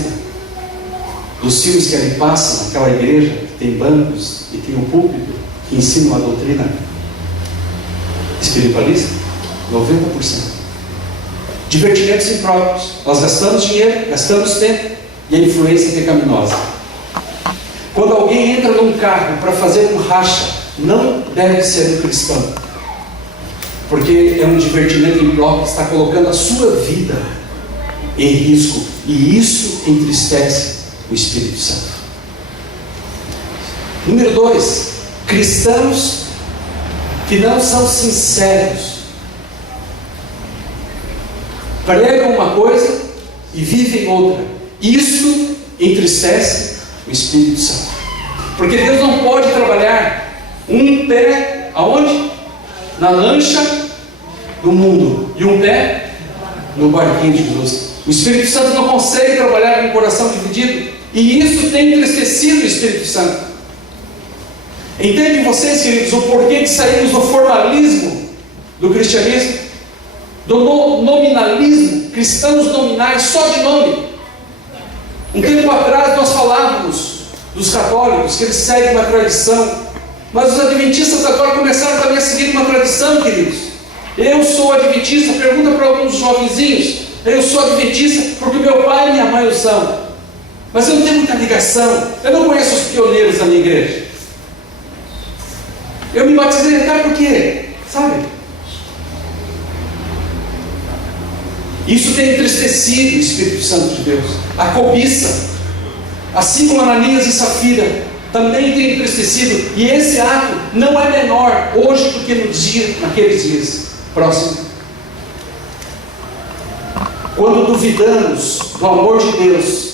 dos filmes que ali passam naquela igreja, que tem bancos e tem um púlpito que ensina uma doutrina espiritualista, 90%. Divertimentos impróprios. Nós gastamos dinheiro, gastamos tempo, e a influência é pecaminosa. Quando alguém entra num carro para fazer um racha, não deve ser um cristão, porque é um divertimento impróprio, está colocando a sua vida em risco, e isso entristece o Espírito Santo. Número 2, cristãos que não são sinceros, pregam uma coisa e vivem outra. Isso entristece o Espírito Santo, porque Deus não pode trabalhar um pé aonde? Na lancha do mundo e um pé no barquinho de Jesus. O Espírito Santo não consegue trabalhar com o coração dividido, e isso tem entristecido o Espírito Santo. Entendem vocês, queridos, o porquê de sairmos do formalismo do cristianismo? Do nominalismo, cristãos nominais, só de nome. Um tempo atrás nós falávamos dos católicos, que eles seguem uma tradição, mas os adventistas agora começaram também a seguir uma tradição, queridos. Eu sou adventista, pergunta para alguns jovenzinhos, eu sou adventista porque meu pai e minha mãe o são, mas eu não tenho muita ligação, eu não conheço os pioneiros da minha igreja. Eu me batizei, cara, por quê? Sabe? Isso tem entristecido o Espírito Santo de Deus. A cobiça, assim como Ananias e Safira, também tem entristecido. E esse ato não é menor hoje do que naqueles dias próximos. Quando duvidamos do amor de Deus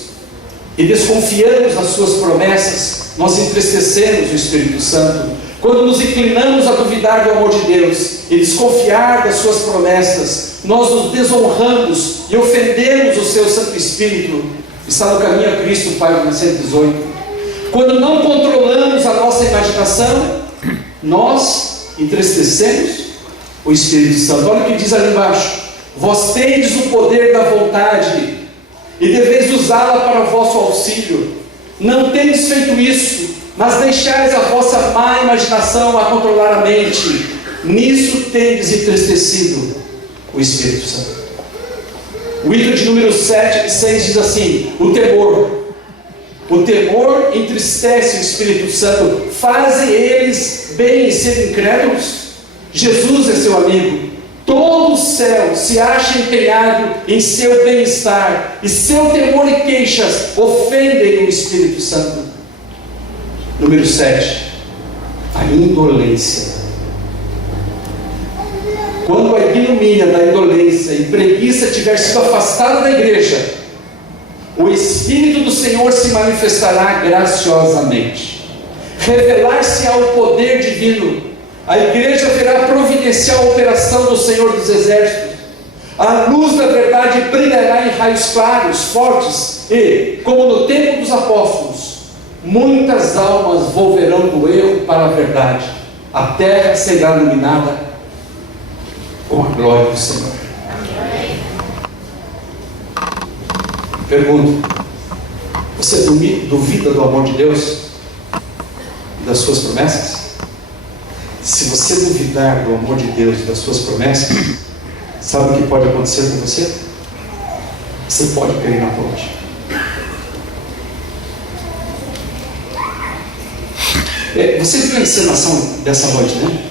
e desconfiamos das suas promessas, nós entristecemos o Espírito Santo. Quando nos inclinamos a duvidar do amor de Deus e desconfiar das suas promessas, nós nos desonramos e ofendemos o seu Santo Espírito. Está no caminho a Cristo, página 118. Quando não controlamos a nossa imaginação, nós entristecemos o Espírito Santo. Olha o que diz ali embaixo: vós tendes o poder da vontade e deveis usá-la para o vosso auxílio. Não tendes feito isso, mas deixais a vossa má imaginação a controlar a mente. Nisso tendes entristecido o Espírito Santo. O item de número 7 e 6 diz assim: o temor entristece o Espírito Santo, fazem eles bem em serem incrédulos. Jesus é seu amigo. Todo o céu se acha empenhado em seu bem-estar, e seu temor e queixas ofendem o Espírito Santo. Número 7, a indolência. Quando a ignomínia da indolência e preguiça tiver sido afastada da igreja, o Espírito do Senhor se manifestará graciosamente. Revelar-se-á o poder divino. A igreja verá providencial a operação do Senhor dos Exércitos. A luz da verdade brilhará em raios claros, fortes, e, como no tempo dos apóstolos, muitas almas volverão do erro para a verdade. A terra será iluminada com a glória do Senhor. Pergunto: você duvida do amor de Deus e das suas promessas? Se você duvidar do amor de Deus e das suas promessas, sabe o que pode acontecer com você? Você pode cair na ponte. Vocês viram a encenação dessa noite, né?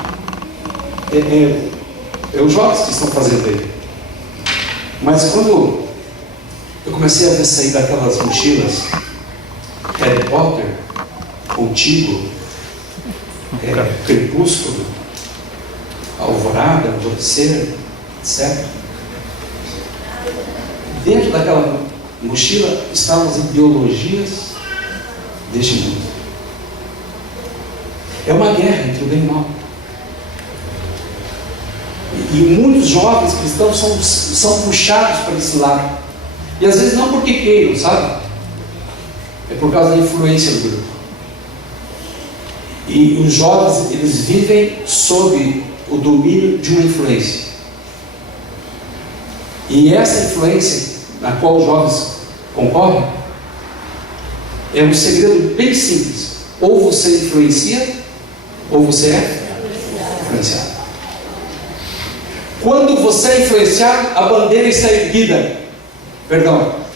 É os jovens que estão fazendo aí. Mas quando eu comecei a ver sair daquelas mochilas Harry Potter, Contigo, Crepúsculo, Alvorada, Alvorecer, etc. Dentro daquela mochila estavam as ideologias deste mundo. É uma guerra entre o bem e o mal. E muitos jovens cristãos são puxados para esse lado. E às vezes não porque queiram, sabe? É por causa da influência do grupo. E os jovens, eles vivem sob o domínio de uma influência. E essa influência na qual os jovens concorrem é um segredo bem simples: ou você influencia, ou você é influenciado. Quando você é influenciado, a bandeira está erguida.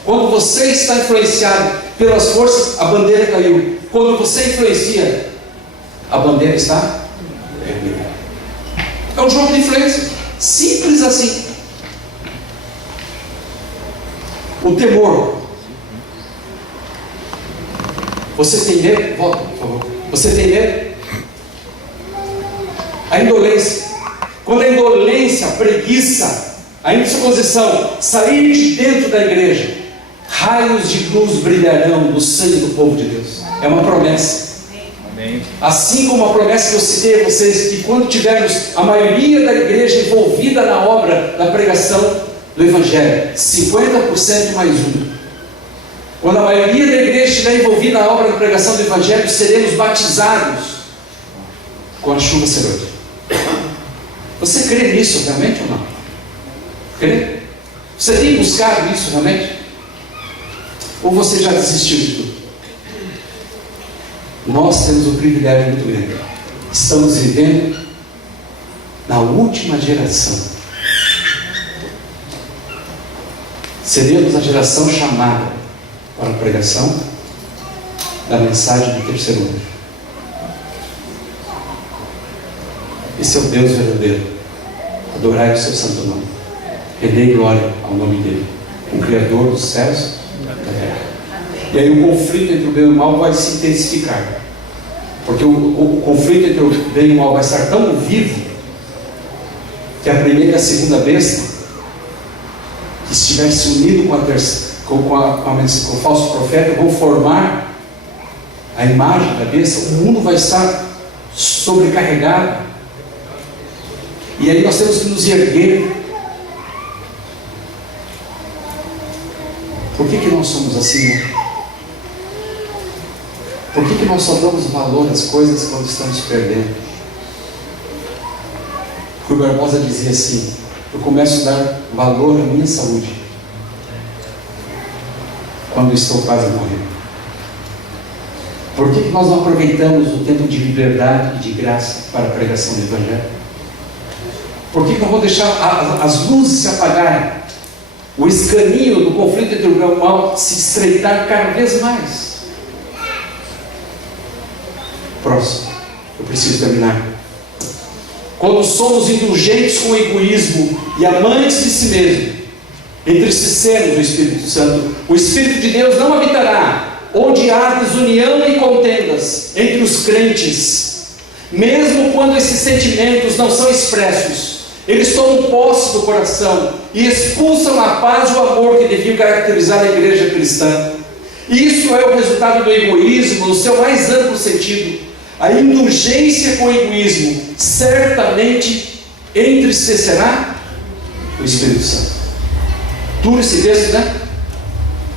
Quando você está influenciado pelas forças, a bandeira caiu. Quando você influencia, a bandeira está erguida. É um jogo de influência. Simples assim. O temor. Você tem medo? Volta, por favor. Você tem medo? A indolência. Quando a indolência, a preguiça, a indisposição sair de dentro da igreja, raios de luz brilharão no seio do povo de Deus. É uma promessa. Amém. Assim como a promessa que eu citei a vocês, que quando tivermos a maioria da igreja envolvida na obra da pregação do Evangelho, 50% mais um. Quando a maioria da igreja estiver envolvida na obra da pregação do Evangelho, seremos batizados com a chuva serôdia. Você crê nisso realmente ou não? Crê? Você tem buscado isso realmente? Ou você já desistiu de tudo? Nós temos um privilégio muito grande. Estamos vivendo na última geração. Seremos a geração chamada para a pregação da mensagem do terceiro anjo. Esse é o Deus verdadeiro. Adorai o seu santo nome. Rendei glória ao nome dele, o Criador dos céus e da terra. E aí o conflito entre o bem e o mal vai se intensificar. Porque o conflito entre o bem e o mal vai estar tão vivo que a primeira e a segunda besta, que estivesse unido com o falso profeta, vão formar a imagem da besta. O mundo vai estar sobrecarregado. E aí nós temos que nos erguer. Por que nós somos assim, né? Por que nós só damos valor às coisas quando estamos perdendo? O Rui Barbosa dizia assim: eu começo a dar valor à minha saúde quando estou quase morrendo. Por que nós não aproveitamos o tempo de liberdade e de graça para a pregação do Evangelho? Por que eu vou deixar as luzes se apagarem? O escaninho do conflito entre o bem e o mal se estreitar cada vez mais. Próximo, eu preciso terminar. Quando somos indulgentes com o egoísmo e amantes de si mesmo, entristecemos o Espírito Santo. O Espírito de Deus não habitará onde há desunião e contendas entre os crentes, mesmo quando esses sentimentos não são expressos. Eles tomam posse do coração e expulsam a paz e o amor que deviam caracterizar a igreja cristã. Isso é o resultado do egoísmo no seu mais amplo sentido. A indulgência com o egoísmo certamente entristecerá o Espírito Santo. Duro esse texto, né?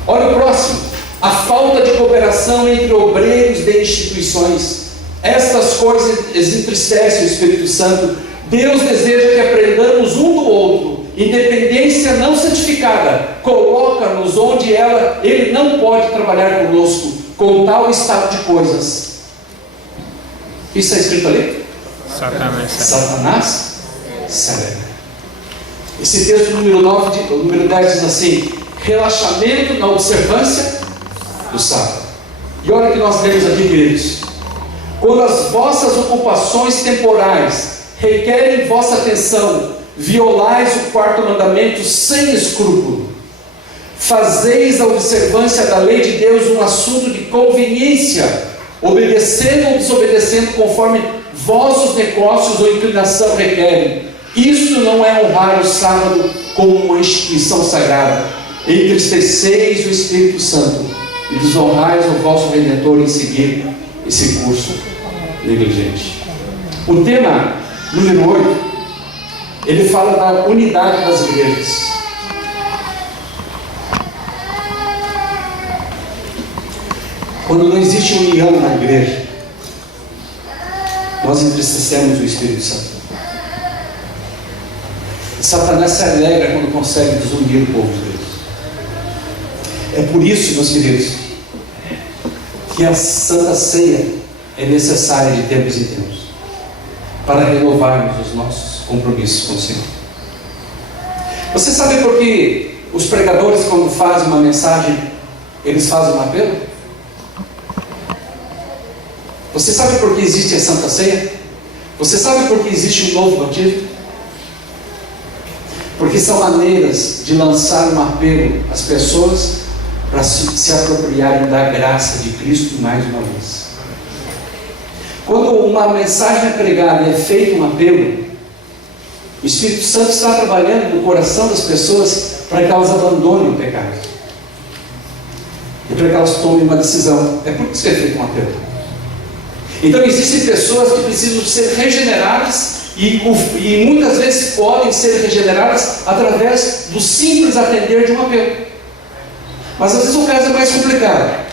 Olha o próximo. A falta de cooperação entre obreiros de instituições. Estas coisas entristecem o Espírito Santo. Deus deseja que aprendamos um do outro. Independência não santificada coloca-nos onde Ele não pode trabalhar conosco com tal estado de coisas. Isso está escrito ali? Satanás celebra. Esse texto número 10 diz assim: relaxamento na observância do sábado. E olha o que nós lemos aqui, queridos. Quando as vossas ocupações temporais requerem vossa atenção, violais o quarto mandamento sem escrúpulo. Fazeis a observância da lei de Deus um assunto de conveniência, obedecendo ou desobedecendo conforme vossos negócios ou inclinação requerem. Isso não é honrar o sábado como uma instituição sagrada. Entristeceis o Espírito Santo e desonrais o vosso Redentor em seguir esse curso negligente. O tema número 8, ele fala da unidade das igrejas. Quando não existe união na igreja, nós entristecemos o Espírito Santo. Satanás se alegra quando consegue desunir o povo de Deus. É por isso, meus queridos, que a Santa Ceia é necessária de tempos em tempos, para renovarmos os nossos compromissos com o Senhor. Você sabe por que os pregadores, quando fazem uma mensagem, eles fazem um apelo? Você sabe por que existe a Santa Ceia? Você sabe por que existe um novo batismo? Porque são maneiras de lançar um apelo às pessoas para se apropriarem da graça de Cristo mais uma vez. Quando uma mensagem é pregada e é feito um apelo, o Espírito Santo está trabalhando no coração das pessoas para que elas abandonem o pecado e para que elas tomem uma decisão. É por isso que é feito um apelo. Então existem pessoas que precisam ser regeneradas e muitas vezes podem ser regeneradas através do simples atender de um apelo. Mas às vezes o caso é mais complicado.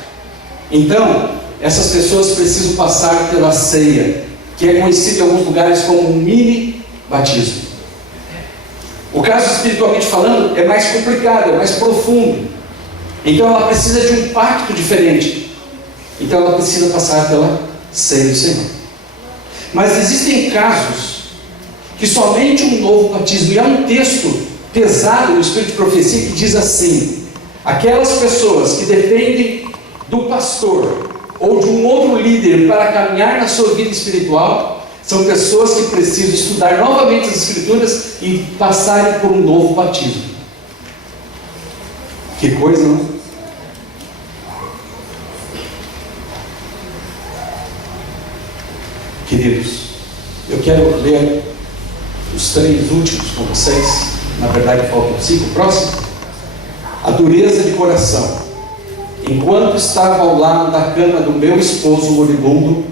Então essas pessoas precisam passar pela ceia que é conhecido em alguns lugares como um mini batismo. O caso, espiritualmente falando, é mais complicado, é mais profundo. Então ela precisa de um pacto diferente. Então ela precisa passar pela ceia do Senhor. Mas existem casos que somente um novo batismo, e há um texto pesado no Espírito de Profecia que diz assim: aquelas pessoas que dependem do pastor ou de um outro líder para caminhar na sua vida espiritual, são pessoas que precisam estudar novamente as Escrituras e passarem por um novo batismo. Que coisa, não? Queridos, eu quero ler os 3 últimos com vocês. Na verdade faltam 5 próximos. A dureza de coração. Enquanto estava ao lado da cama do meu esposo moribundo,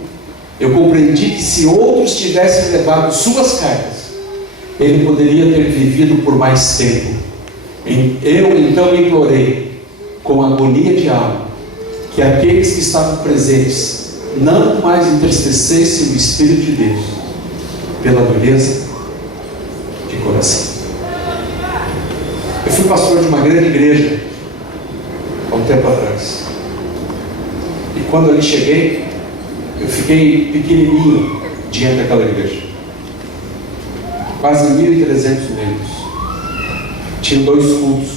eu compreendi que se outros tivessem levado suas cargas, ele poderia ter vivido por mais tempo. Eu então implorei, com agonia de alma, que aqueles que estavam presentes não mais entristecessem o Espírito de Deus, pela dureza de coração. Eu fui pastor de uma grande igreja há um tempo atrás. E quando ali cheguei, eu fiquei pequenininho diante daquela igreja. Quase 1.300 membros. Tinha 2 cultos.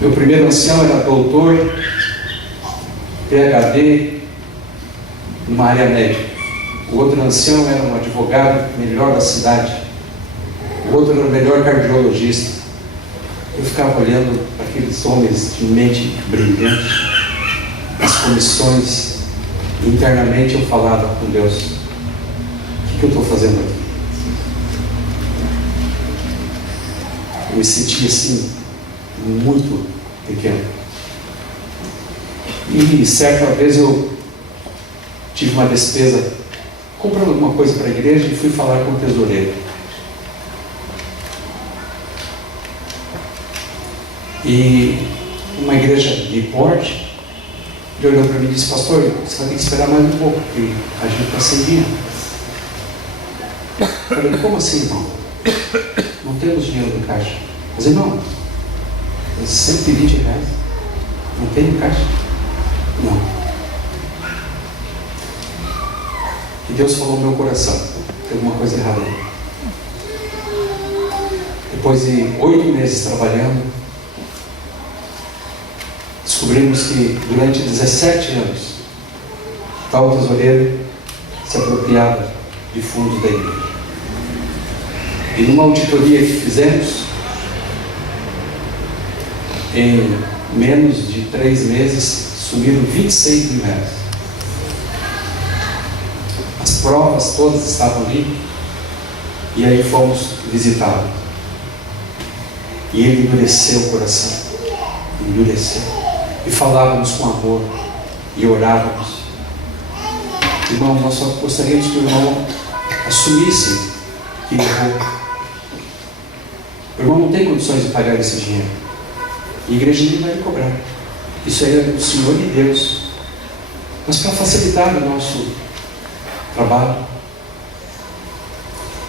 Meu primeiro ancião era doutor, PhD, numa área médica. O outro ancião era um advogado melhor da cidade. O outro era o melhor cardiologista. Eu ficava olhando aqueles homens de mente brilhante, as comissões, e internamente eu falava com Deus: o que eu estou fazendo aqui? Eu me sentia assim, muito pequeno. E certa vez eu tive uma despesa comprando alguma coisa para a igreja e fui falar com o tesoureiro. E uma igreja de porte, ele olhou para mim e disse: pastor, você vai ter que esperar mais um pouco, porque a gente está sem dinheiro. Eu falei: como assim, irmão? Não temos dinheiro no caixa. Mas, irmão, R$120 não tem no caixa? Não. E Deus falou no meu coração: tem alguma coisa errada aí. Depois de 8 meses trabalhando, descobrimos que durante 17 anos tal tesoureiro se apropriava de fundos da igreja. E numa auditoria que fizemos, em menos de 3 meses, sumiram R$26 mil. As provas todas estavam ali, e aí fomos visitá-lo. E ele endureceu o coração, endureceu. E falávamos com amor, e orávamos. Irmão, nós só gostaríamos que o irmão assumisse que errou. O irmão não tem condições de pagar esse dinheiro, e a igreja nem vai lhe cobrar. Isso aí é do Senhor e Deus. Mas para facilitar o nosso trabalho,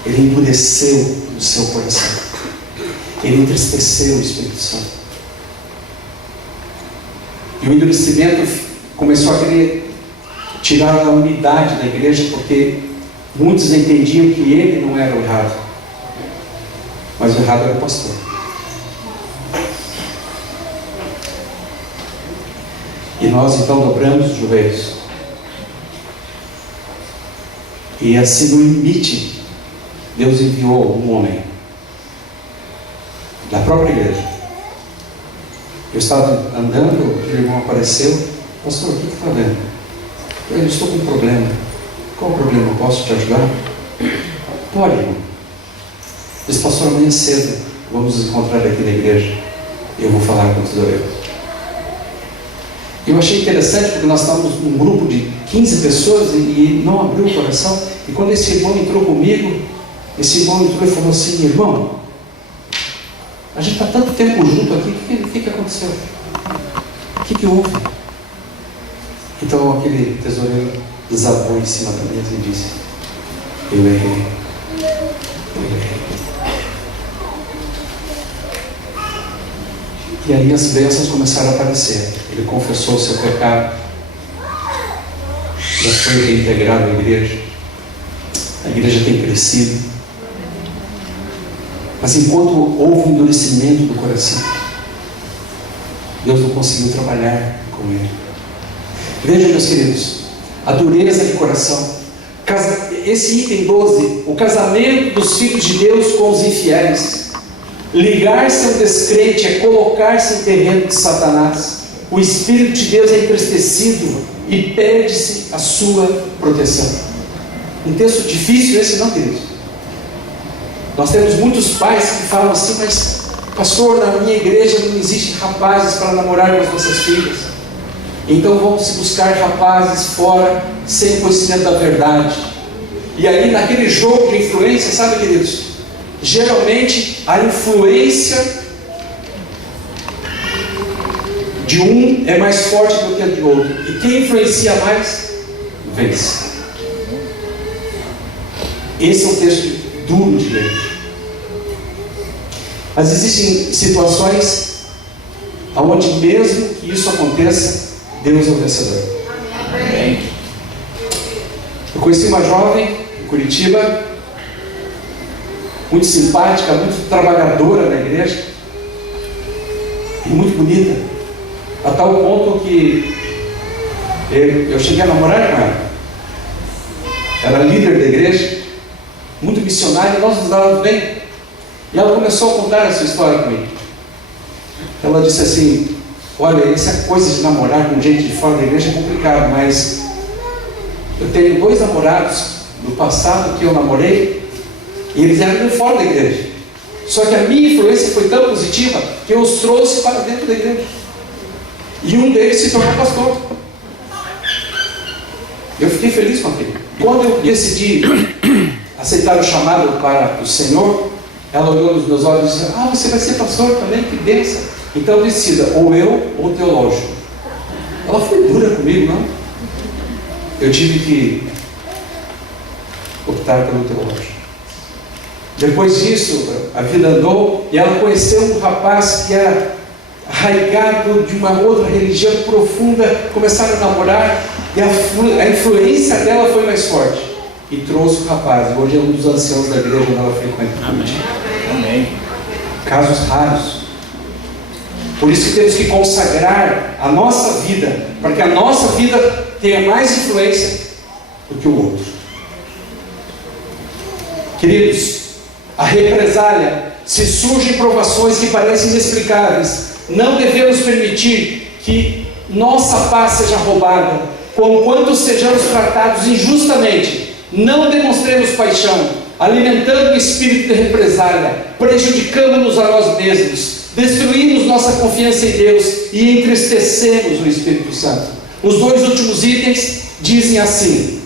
ele endureceu o seu coração, ele entristeceu o Espírito Santo. E o endurecimento começou a querer tirar a unidade da igreja, porque muitos entendiam que ele não era o errado, mas o errado era o pastor. E nós então dobramos os joelhos, e assim no limite Deus enviou um homem da própria igreja. Eu estava andando, o irmão apareceu: pastor, o que está vendo? Eu estou com um problema. Qual o problema? Posso te ajudar? Pode, irmão. Disse: pastor, amanhã cedo vamos nos encontrar aqui na igreja e eu vou falar com o tesoureiro. Eu achei interessante, porque nós estávamos num grupo de 15 pessoas e não abriu o coração. E quando esse irmão entrou comigo, esse irmão entrou e falou assim: irmão, a gente está tanto tempo junto aqui, o que aconteceu? O que houve? Então aquele tesoureiro desabou em cima da mesa e disse: eu errei. Eu errei. E aí as bênçãos começaram a aparecer. Ele confessou o seu pecado, já foi reintegrado à igreja. A igreja tem crescido. Mas enquanto houve endurecimento do coração, Deus não conseguiu trabalhar com ele. Vejam, meus queridos, a dureza de coração. Esse item 12, o casamento dos filhos de Deus com os infiéis. Ligar-se a um descrente é colocar-se em terreno de Satanás. O Espírito de Deus é entristecido e perde-se a sua proteção. Um texto difícil esse, não, queridos? Nós temos muitos pais que falam assim: mas pastor, na minha igreja não existe rapazes para namorar com as nossas filhas, então vamos se buscar rapazes fora, sem conhecimento da verdade. E aí naquele jogo de influência, sabe, queridos, geralmente a influência de um é mais forte do que a de outro, e quem influencia mais vence. Esse é um texto duro de ler. Mas existem situações onde, mesmo que isso aconteça, Deus é o vencedor. Amém. Eu conheci uma jovem em Curitiba, muito simpática, muito trabalhadora na igreja, e muito bonita, a tal ponto que eu cheguei a namorar com ela. Era líder da igreja, muito missionária, e nós nos dávamos bem. E ela começou a contar essa história comigo. Ela disse assim: olha, essa coisa de namorar com gente de fora da igreja é complicado, mas eu tenho 2 namorados do passado que eu namorei, e eles eram de fora da igreja. Só que a minha influência foi tão positiva que eu os trouxe para dentro da igreja. E um deles se tornou pastor. Eu fiquei feliz com aquilo. Quando eu decidi aceitar o chamado para o Senhor, ela olhou nos meus olhos e disse: ah, você vai ser pastor também? Que bênção! Então decida, ou eu ou o teológico. Ela foi dura comigo, não? Eu tive que optar pelo teológico. Depois disso, a vida andou e ela conheceu um rapaz que era arraigado de uma outra religião profunda. Começaram a namorar e a influência dela foi mais forte. E trouxe o rapaz. Hoje é um dos anciãos da igreja onde ela frequenta. Amém. Casos raros. Por isso que temos que consagrar a nossa vida, para que a nossa vida tenha mais influência do que o outro. Queridos, a represália, se surgem provações que parecem inexplicáveis, não devemos permitir que nossa paz seja roubada, conquanto sejamos tratados injustamente. Não demonstremos paixão, alimentando o espírito de represália, prejudicamos-nos a nós mesmos, destruímos nossa confiança em Deus e entristecemos o Espírito Santo. Os 2 últimos itens dizem assim: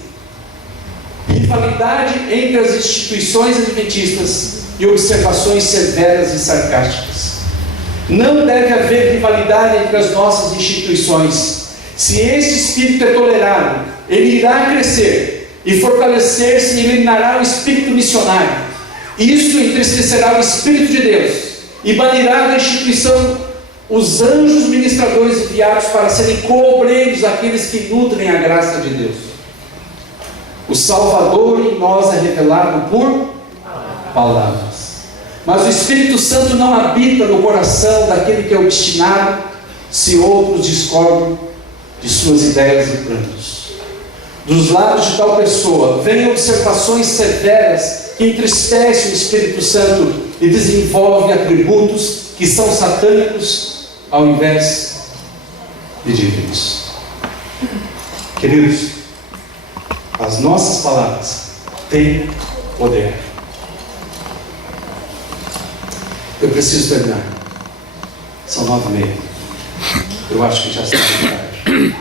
rivalidade entre as instituições adventistas e observações severas e sarcásticas. Não deve haver rivalidade entre as nossas instituições. Se este espírito é tolerado, ele irá crescer e fortalecer-se e eliminará o espírito missionário. Isso entristecerá o Espírito de Deus e banirá da instituição os anjos ministradores enviados para serem co-obreiros daqueles que nutrem a graça de Deus. O Salvador em nós é revelado por palavras, mas o Espírito Santo não habita no coração daquele que é obstinado, se outros discordam de suas ideias e planos. Dos lados de tal pessoa vêm observações severas que entristecem o Espírito Santo e desenvolvem atributos que são satânicos ao invés de divinos. Queridos, as nossas palavras têm poder. Eu preciso terminar. São 9h30. Eu acho que já está tarde.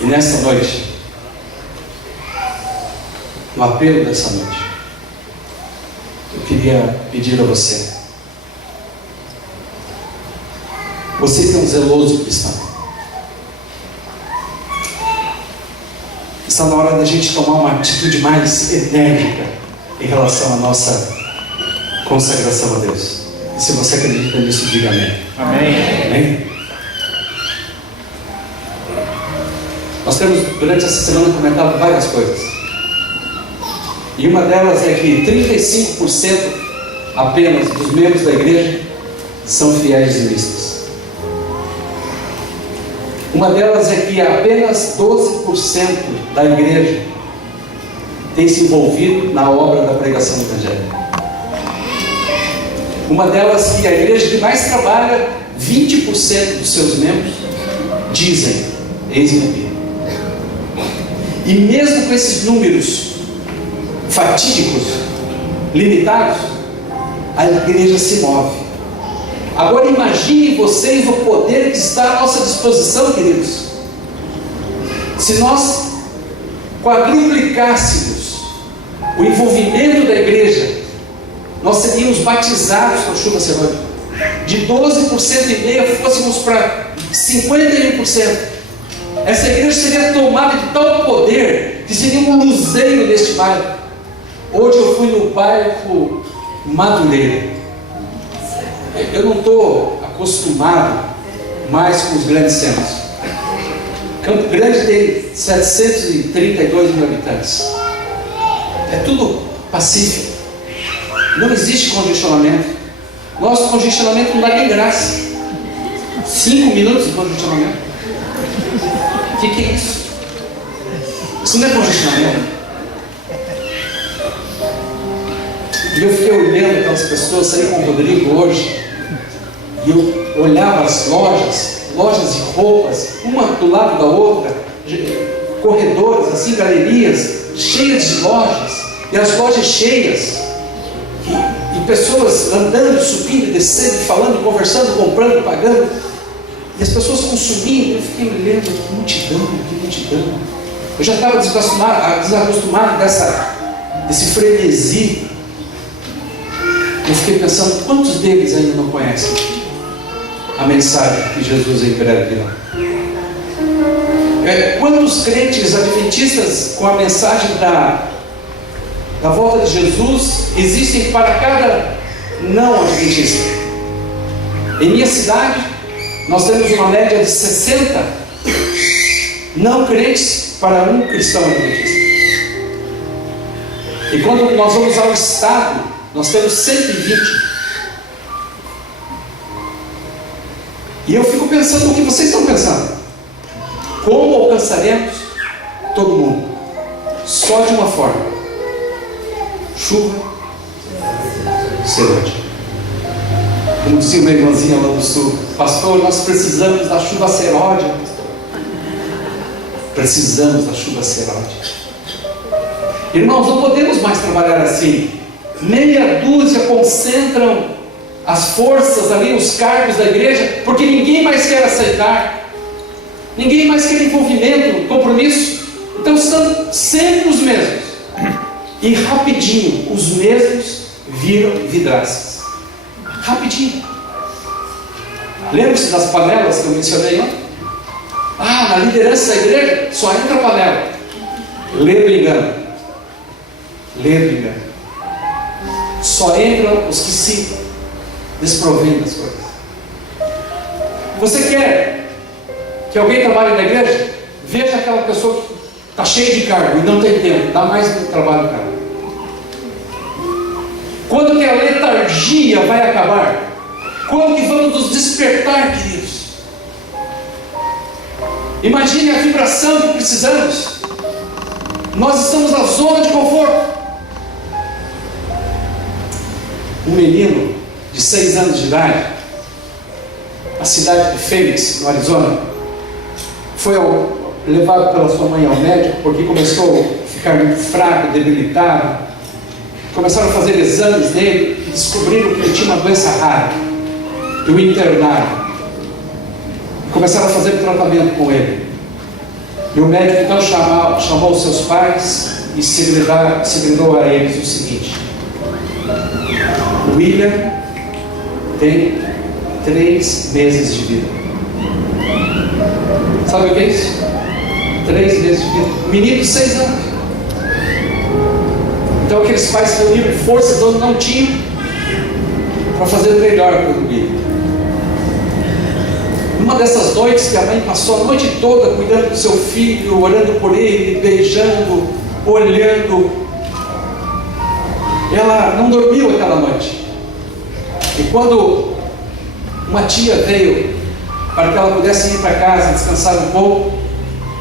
E nessa noite, no apelo dessa noite, eu queria pedir a você que é um zeloso cristão, está na hora da gente tomar uma atitude mais enérgica em relação à nossa consagração a Deus. E se você acredita nisso, diga amém. Amém. Amém? Nós temos, durante essa semana, comentado várias coisas. E uma delas é que 35% apenas dos membros da igreja são fiéis dizimistas. Uma delas é que apenas 12% da igreja tem se envolvido na obra da pregação do Evangelho. Uma delas que a igreja que mais trabalha, 20% dos seus membros dizem: eis-me aqui. E mesmo com esses números fatídicos, limitados, a igreja se move. Agora imaginem vocês o poder que está à nossa disposição, queridos. Se nós quadruplicássemos o envolvimento da igreja, nós seríamos batizados com a chuva serôdia. De 12,5% fôssemos para 51%. Essa igreja seria tomada de tal poder que seria um luzeiro neste bairro. Hoje eu fui no bairro Madureira. Eu não estou acostumado mais com os grandes centros. Campo Grande tem 732 mil habitantes. É tudo pacífico. Não existe congestionamento. Nosso congestionamento não dá nem graça. 5 minutos de congestionamento. O que é isso? Isso não é congestionamento. E eu fiquei olhando aquelas pessoas, saí com o Rodrigo hoje, e eu olhava as lojas de roupas, uma do lado da outra, corredores, assim, galerias, cheias de lojas, e as lojas cheias, e pessoas andando, subindo, descendo, falando, conversando, comprando, pagando, e as pessoas consumindo. Eu fiquei olhando, que multidão. Eu já estava desacostumado desse frenesi. Eu fiquei pensando, quantos deles ainda não conhecem a mensagem que Jesus em breve virá? Quantos crentes adventistas com a mensagem da volta de Jesus existem para cada não adventista? Em minha cidade, nós temos uma média de 60 não crentes para um cristão adventista. E quando nós vamos ao estado, nós temos 120. E eu fico pensando o que vocês estão pensando. Como alcançaremos todo mundo? Só de uma forma: chuva serôdia. Como dizia uma irmãzinha lá do sul: pastor, nós precisamos da chuva serôdia. Precisamos da chuva serôdia. Irmãos, não podemos mais trabalhar assim. Meia dúzia concentram as forças ali, os cargos da igreja, porque ninguém mais quer aceitar, ninguém mais quer envolvimento, compromisso. Então são sempre os mesmos, e rapidinho os mesmos viram vidraças. Rapidinho. Lembra-se das panelas que eu mencionei ontem? Na liderança da igreja só entra panela. Lendo engano. Só entram os que se desprovêm das coisas. Você quer que alguém trabalhe na igreja? Veja aquela pessoa que está cheia de cargo e não tem tempo. Dá mais trabalho para ela. Quando que a letargia vai acabar? Quando que vamos nos despertar, queridos? Imagine a vibração que precisamos. Nós estamos na zona de conforto. Um menino de 6 anos de idade, na cidade de Phoenix, no Arizona, foi levado pela sua mãe ao médico porque começou a ficar muito fraco, debilitado. Começaram a fazer exames nele e descobriram que ele tinha uma doença rara, e o internaram. Começaram a fazer tratamento com ele. E o médico então chamou os seus pais e segredou a eles o seguinte: William tem 3 meses de vida. Sabe o que é isso? 3 meses de vida. Menino de 6 anos. Então aqueles pais reuniram forças onde não tinham para fazer o melhor para o William. Uma dessas noites que a mãe passou a noite toda cuidando do seu filho, orando por ele, beijando, olhando, ela não dormiu aquela noite. E quando uma tia veio para que ela pudesse ir para casa, descansar um pouco,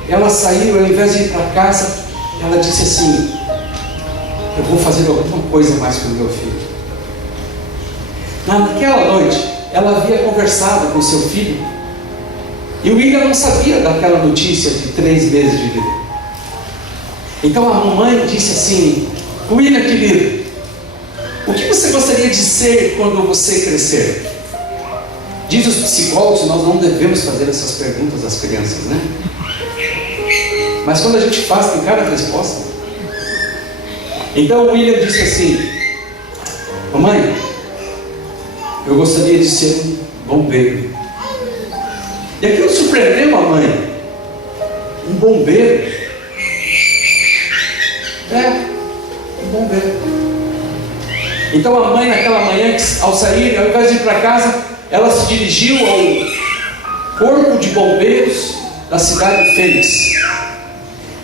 ela saiu, ao invés de ir para casa, ela disse assim: eu vou fazer alguma coisa mais com o meu filho. Naquela noite, ela havia conversado com seu filho, e o William não sabia daquela notícia de 3 meses de vida. Então a mamãe disse assim: William querido, o que você gostaria de ser quando você crescer? Diz os psicólogos, nós não devemos fazer essas perguntas às crianças, né? Mas quando a gente faz, tem cada resposta. Então o William disse assim: mamãe, eu gostaria de ser um bombeiro. E aquilo surpreendeu a mãe. Um bombeiro? Um bombeiro. Então a mãe, naquela manhã, ao sair, ao invés de ir para casa, ela se dirigiu ao corpo de bombeiros da cidade de Fênix.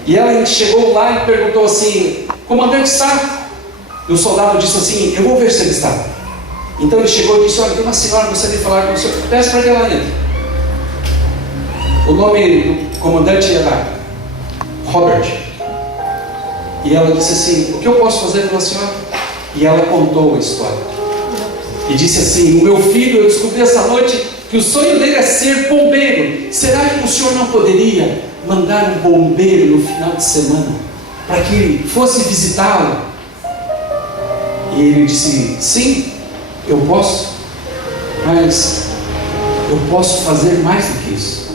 E ela chegou lá e perguntou assim: comandante está? E o soldado disse assim: eu vou ver se ele está. Então ele chegou e disse: olha, tem uma senhora que gostaria de falar com o senhor. Peça para que ela entre. O nome do comandante era Robert. E ela disse assim: o que eu posso fazer pela senhora? E ela contou a história. E disse assim: o meu filho, eu descobri essa noite que o sonho dele é ser bombeiro. Será que o senhor não poderia mandar um bombeiro no final de semana para que fosse visitá-lo? E ele disse: sim, eu posso, mas eu posso fazer mais do que isso.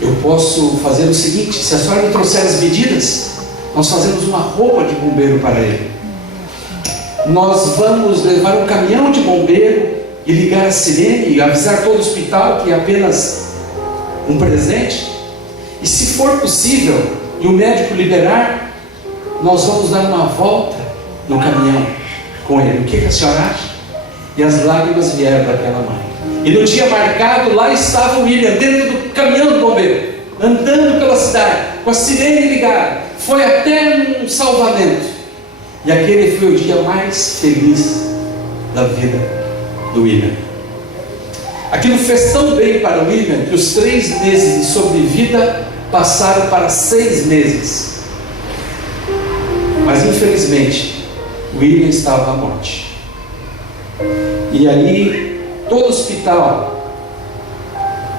Eu posso fazer o seguinte: se a senhora me trouxer as medidas, nós fazemos uma roupa de bombeiro para ele. Nós vamos levar um caminhão de bombeiro e ligar a sirene e avisar todo o hospital que é apenas um presente. E se for possível e o médico liberar, nós vamos dar uma volta no caminhão com ele. O que a senhora acha? E as lágrimas vieram daquela mãe. E no dia marcado, lá estava o William, dentro do caminhão do bombeiro, andando pela cidade, com a sirene ligada. Foi até um salvamento. E aquele foi o dia mais feliz da vida do William. Aquilo fez tão bem para o William que os 3 meses de sobrevida passaram para 6 meses. Mas infelizmente, o William estava à morte. E ali, todo o hospital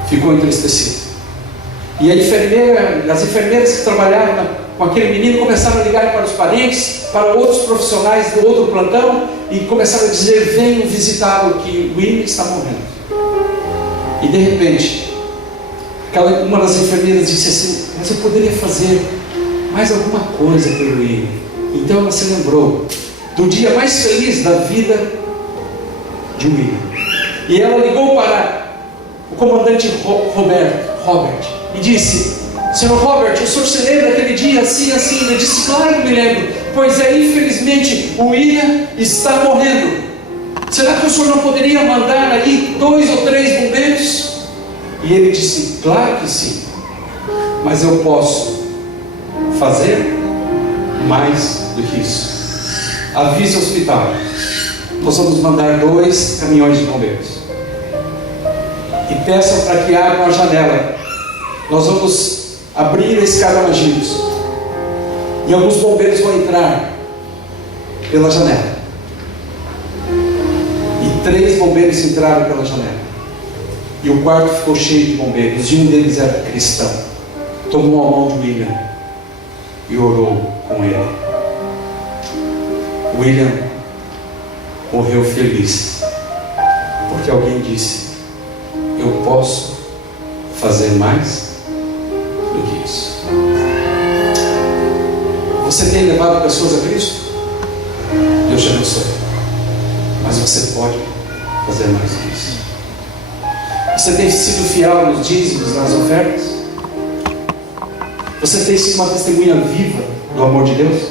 ficou entristecido. E as enfermeiras que trabalhavam com aquele menino começaram a ligar para os parentes, para outros profissionais do outro plantão, e começaram a dizer: venham visitá-lo, que o William está morrendo. E de repente, uma das enfermeiras disse assim: mas eu poderia fazer mais alguma coisa pelo William. Então ela se lembrou do dia mais feliz da vida de William. E ela ligou para o comandante Robert e disse: senhor Robert, o senhor se lembra daquele dia assim, assim? Ele disse: claro que me lembro. Pois é, infelizmente o William está morrendo. Será que o senhor não poderia mandar aí 2 ou 3 bombeiros? E ele disse: claro que sim, mas eu posso fazer mais do que isso. Avise o hospital, nós vamos mandar 2 caminhões de bombeiros, e peçam para que abram a janela. Nós vamos abrir a escada Magírios, e alguns bombeiros vão entrar pela janela. E 3 bombeiros entraram pela janela, e o quarto ficou cheio de bombeiros, e um deles era cristão. Tomou a mão de William e orou com ele. William morreu feliz, porque alguém disse: eu posso fazer mais do que isso. Você tem levado pessoas a Cristo? Deus te abençoe. Mas você pode fazer mais do que isso. Você tem sido fiel nos dízimos, nas ofertas? Você tem sido uma testemunha viva do amor de Deus?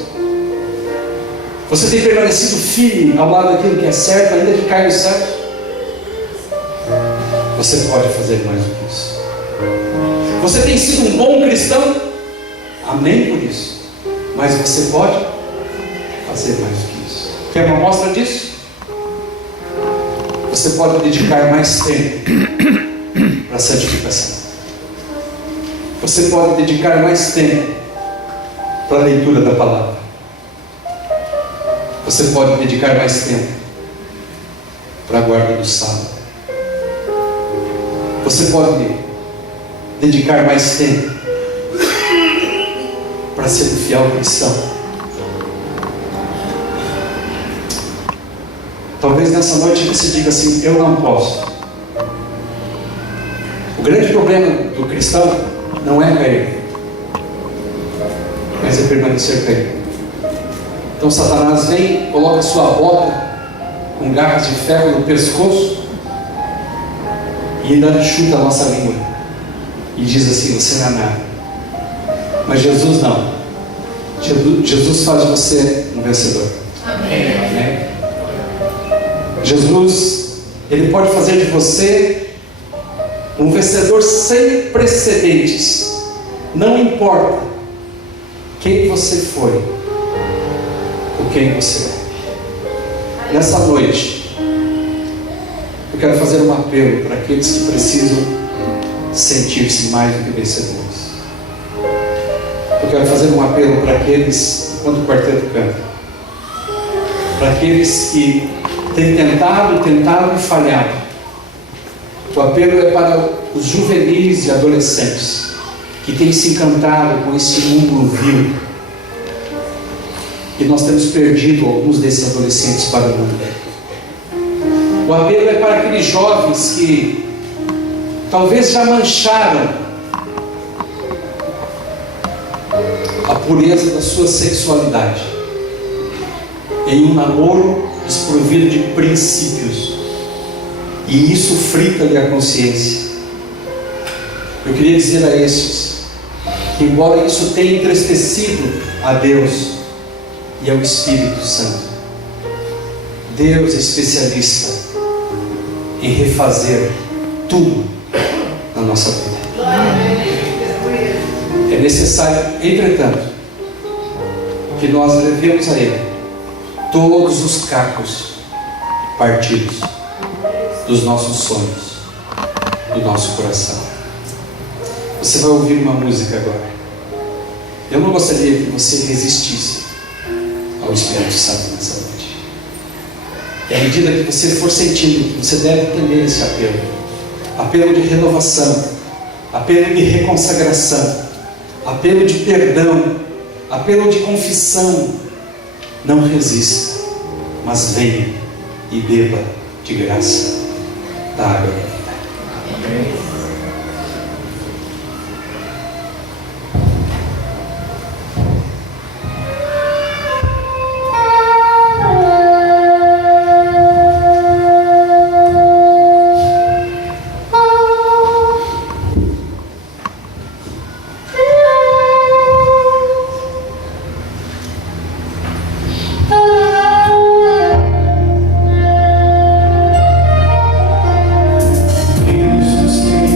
Você tem permanecido firme ao lado daquilo que é certo, ainda que caia no certo? Você pode fazer mais do que isso. Você tem sido um bom cristão? Amém por isso. Mas você pode fazer mais do que isso. Quer uma amostra disso? Você pode dedicar mais tempo para a santificação. Você pode dedicar mais tempo para a leitura da palavra. Você pode dedicar mais tempo para a guarda do sábado. Você pode dedicar mais tempo para ser um fiel cristão. Talvez nessa noite você diga assim: eu não posso. O grande problema do cristão não é cair, mas é permanecer caído. Então Satanás vem, coloca sua bota com garras de ferro no pescoço e ainda chuta a nossa língua e diz assim: você não é nada. Mas Jesus não. Jesus faz de você um vencedor. Amém. Amém? Jesus, Ele pode fazer de você um vencedor sem precedentes. Não importa quem você foi ou quem você é. Nessa noite, eu quero fazer um apelo para aqueles que precisam sentir-se mais do que vencedores. Eu quero fazer um apelo para aqueles, quando o quarteto canta, para aqueles que têm tentado e falhado. O apelo é para os juvenis e adolescentes que têm se encantado com esse mundo vil. E nós temos perdido alguns desses adolescentes para o mundo. O apelo é para aqueles jovens que talvez já mancharam a pureza da sua sexualidade em um namoro desprovido de princípios, e isso frita-lhe a consciência. Eu queria dizer a estes que, embora isso tenha entristecido a Deus e ao Espírito Santo, Deus é especialista em refazer tudo na nossa vida. É necessário, entretanto, que nós levemos a Ele todos os cacos partidos dos nossos sonhos, do nosso coração. Você vai ouvir uma música agora. Eu não gostaria que você resistisse ao Espírito Santo nessa noite. E à medida que você for sentindo que você deve ter esse apelo de renovação, apelo de reconsagração, apelo de perdão, apelo de confissão, não resista, mas venha e beba de graça da água da vida. Amém. Jesus tem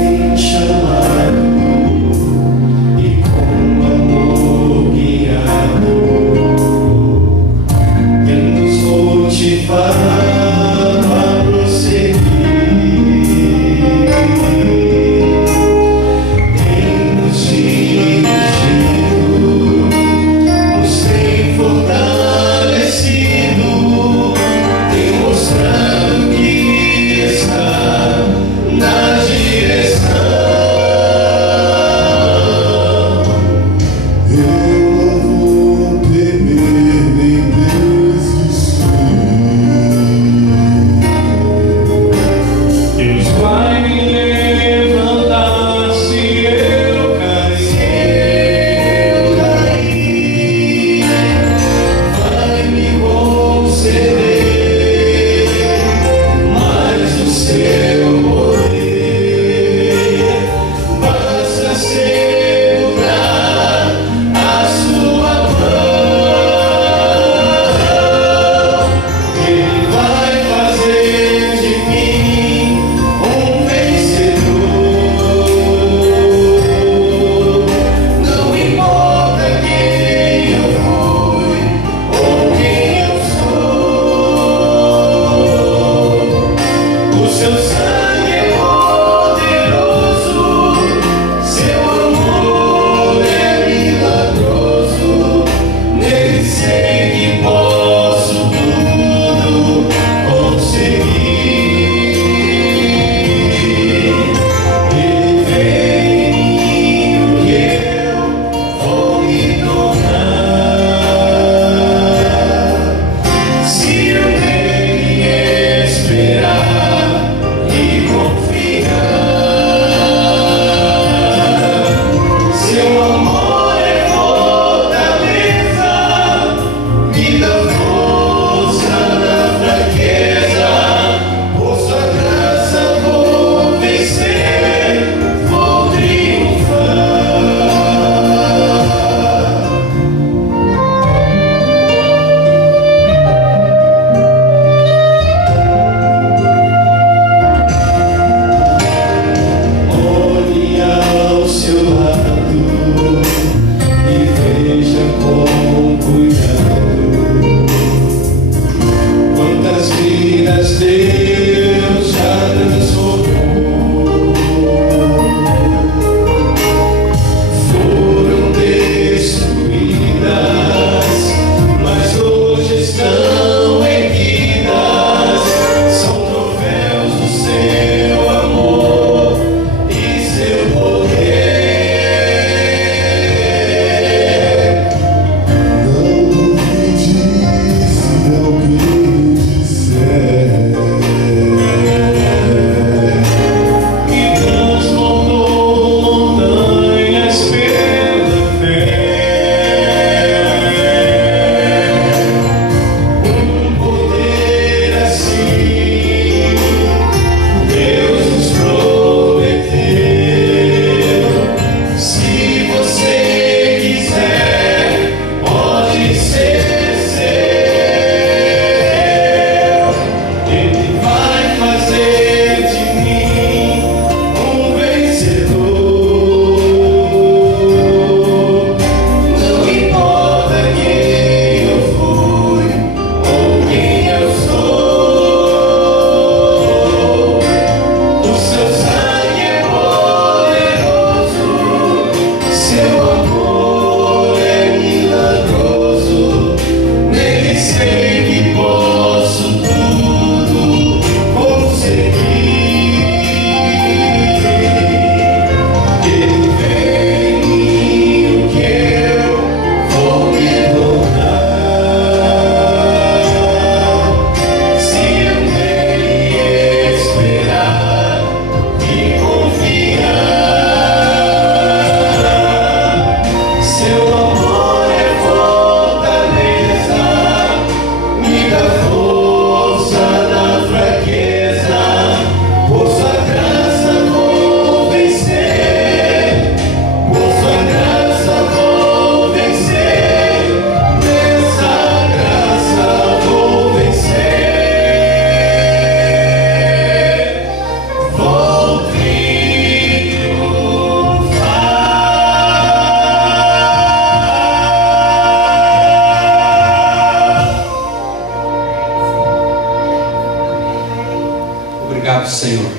Obrigado, Senhor.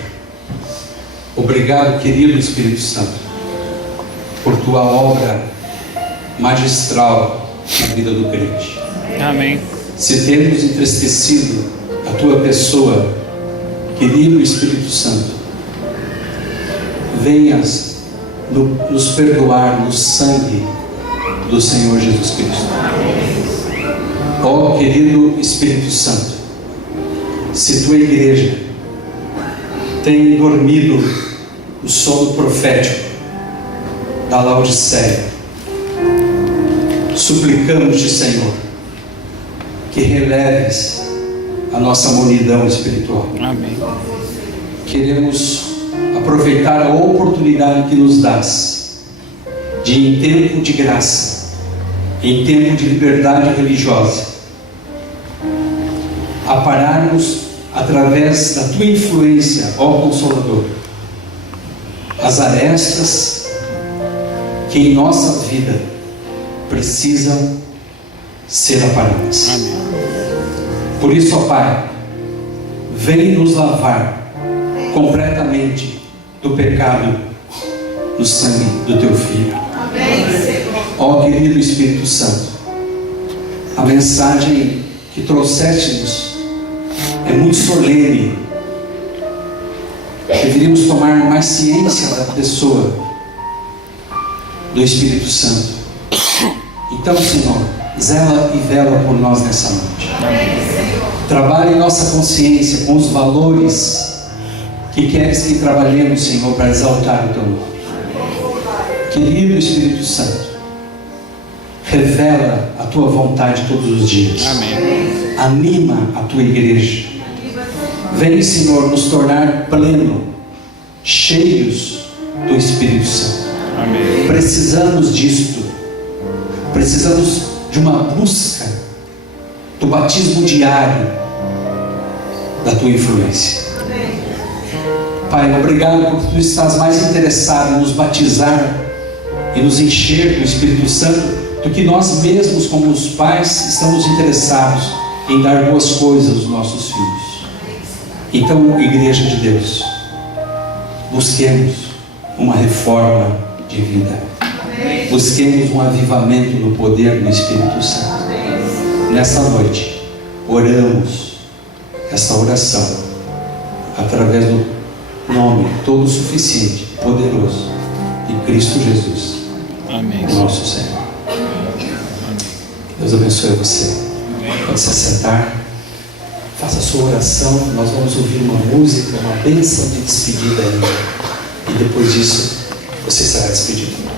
Obrigado, querido Espírito Santo, por tua obra magistral na vida do crente. Amém. Se temos entristecido a tua pessoa, querido Espírito Santo, venhas nos perdoar no sangue do Senhor Jesus Cristo. Ó querido Espírito Santo, se tua igreja tem dormido o sono profético da Laodiceia, suplicamos-te, Senhor, que releves a nossa monidão espiritual. Amém. Queremos aproveitar a oportunidade que nos dás de, em tempo de graça, em tempo de liberdade religiosa, apararmos através da tua influência, ó Consolador, as arestas que em nossa vida precisam ser aparadas. Amém. Por isso, ó Pai, vem nos lavar completamente do pecado no sangue do teu Filho. Ó querido Espírito Santo, a mensagem que trouxeste-nos é muito solene. Deveríamos tomar mais ciência da pessoa do Espírito Santo. Então, Senhor, zela e vela por nós nessa noite. Trabalhe em nossa consciência com os valores que queres que trabalhemos, Senhor, para exaltar o teu nome. Querido Espírito Santo, revela a tua vontade todos os dias. Amém. Anima a tua igreja. Vem, Senhor, nos tornar pleno, cheios do Espírito Santo. Amém. Precisamos disto. Precisamos de uma busca do batismo diário da tua influência. Pai, obrigado porque tu estás mais interessado em nos batizar e nos encher do Espírito Santo do que nós mesmos, como os pais, estamos interessados em dar boas coisas aos nossos filhos. Então, igreja de Deus, busquemos uma reforma de vida. Busquemos um avivamento no poder do Espírito Santo. Nessa noite, oramos esta oração através do nome todo suficiente, poderoso de Cristo Jesus, Amém. nosso Senhor. Deus abençoe você. Pode se sentar. Faça a sua oração. Nós vamos ouvir uma música, uma bênção de despedida ainda. E depois disso, você será despedido.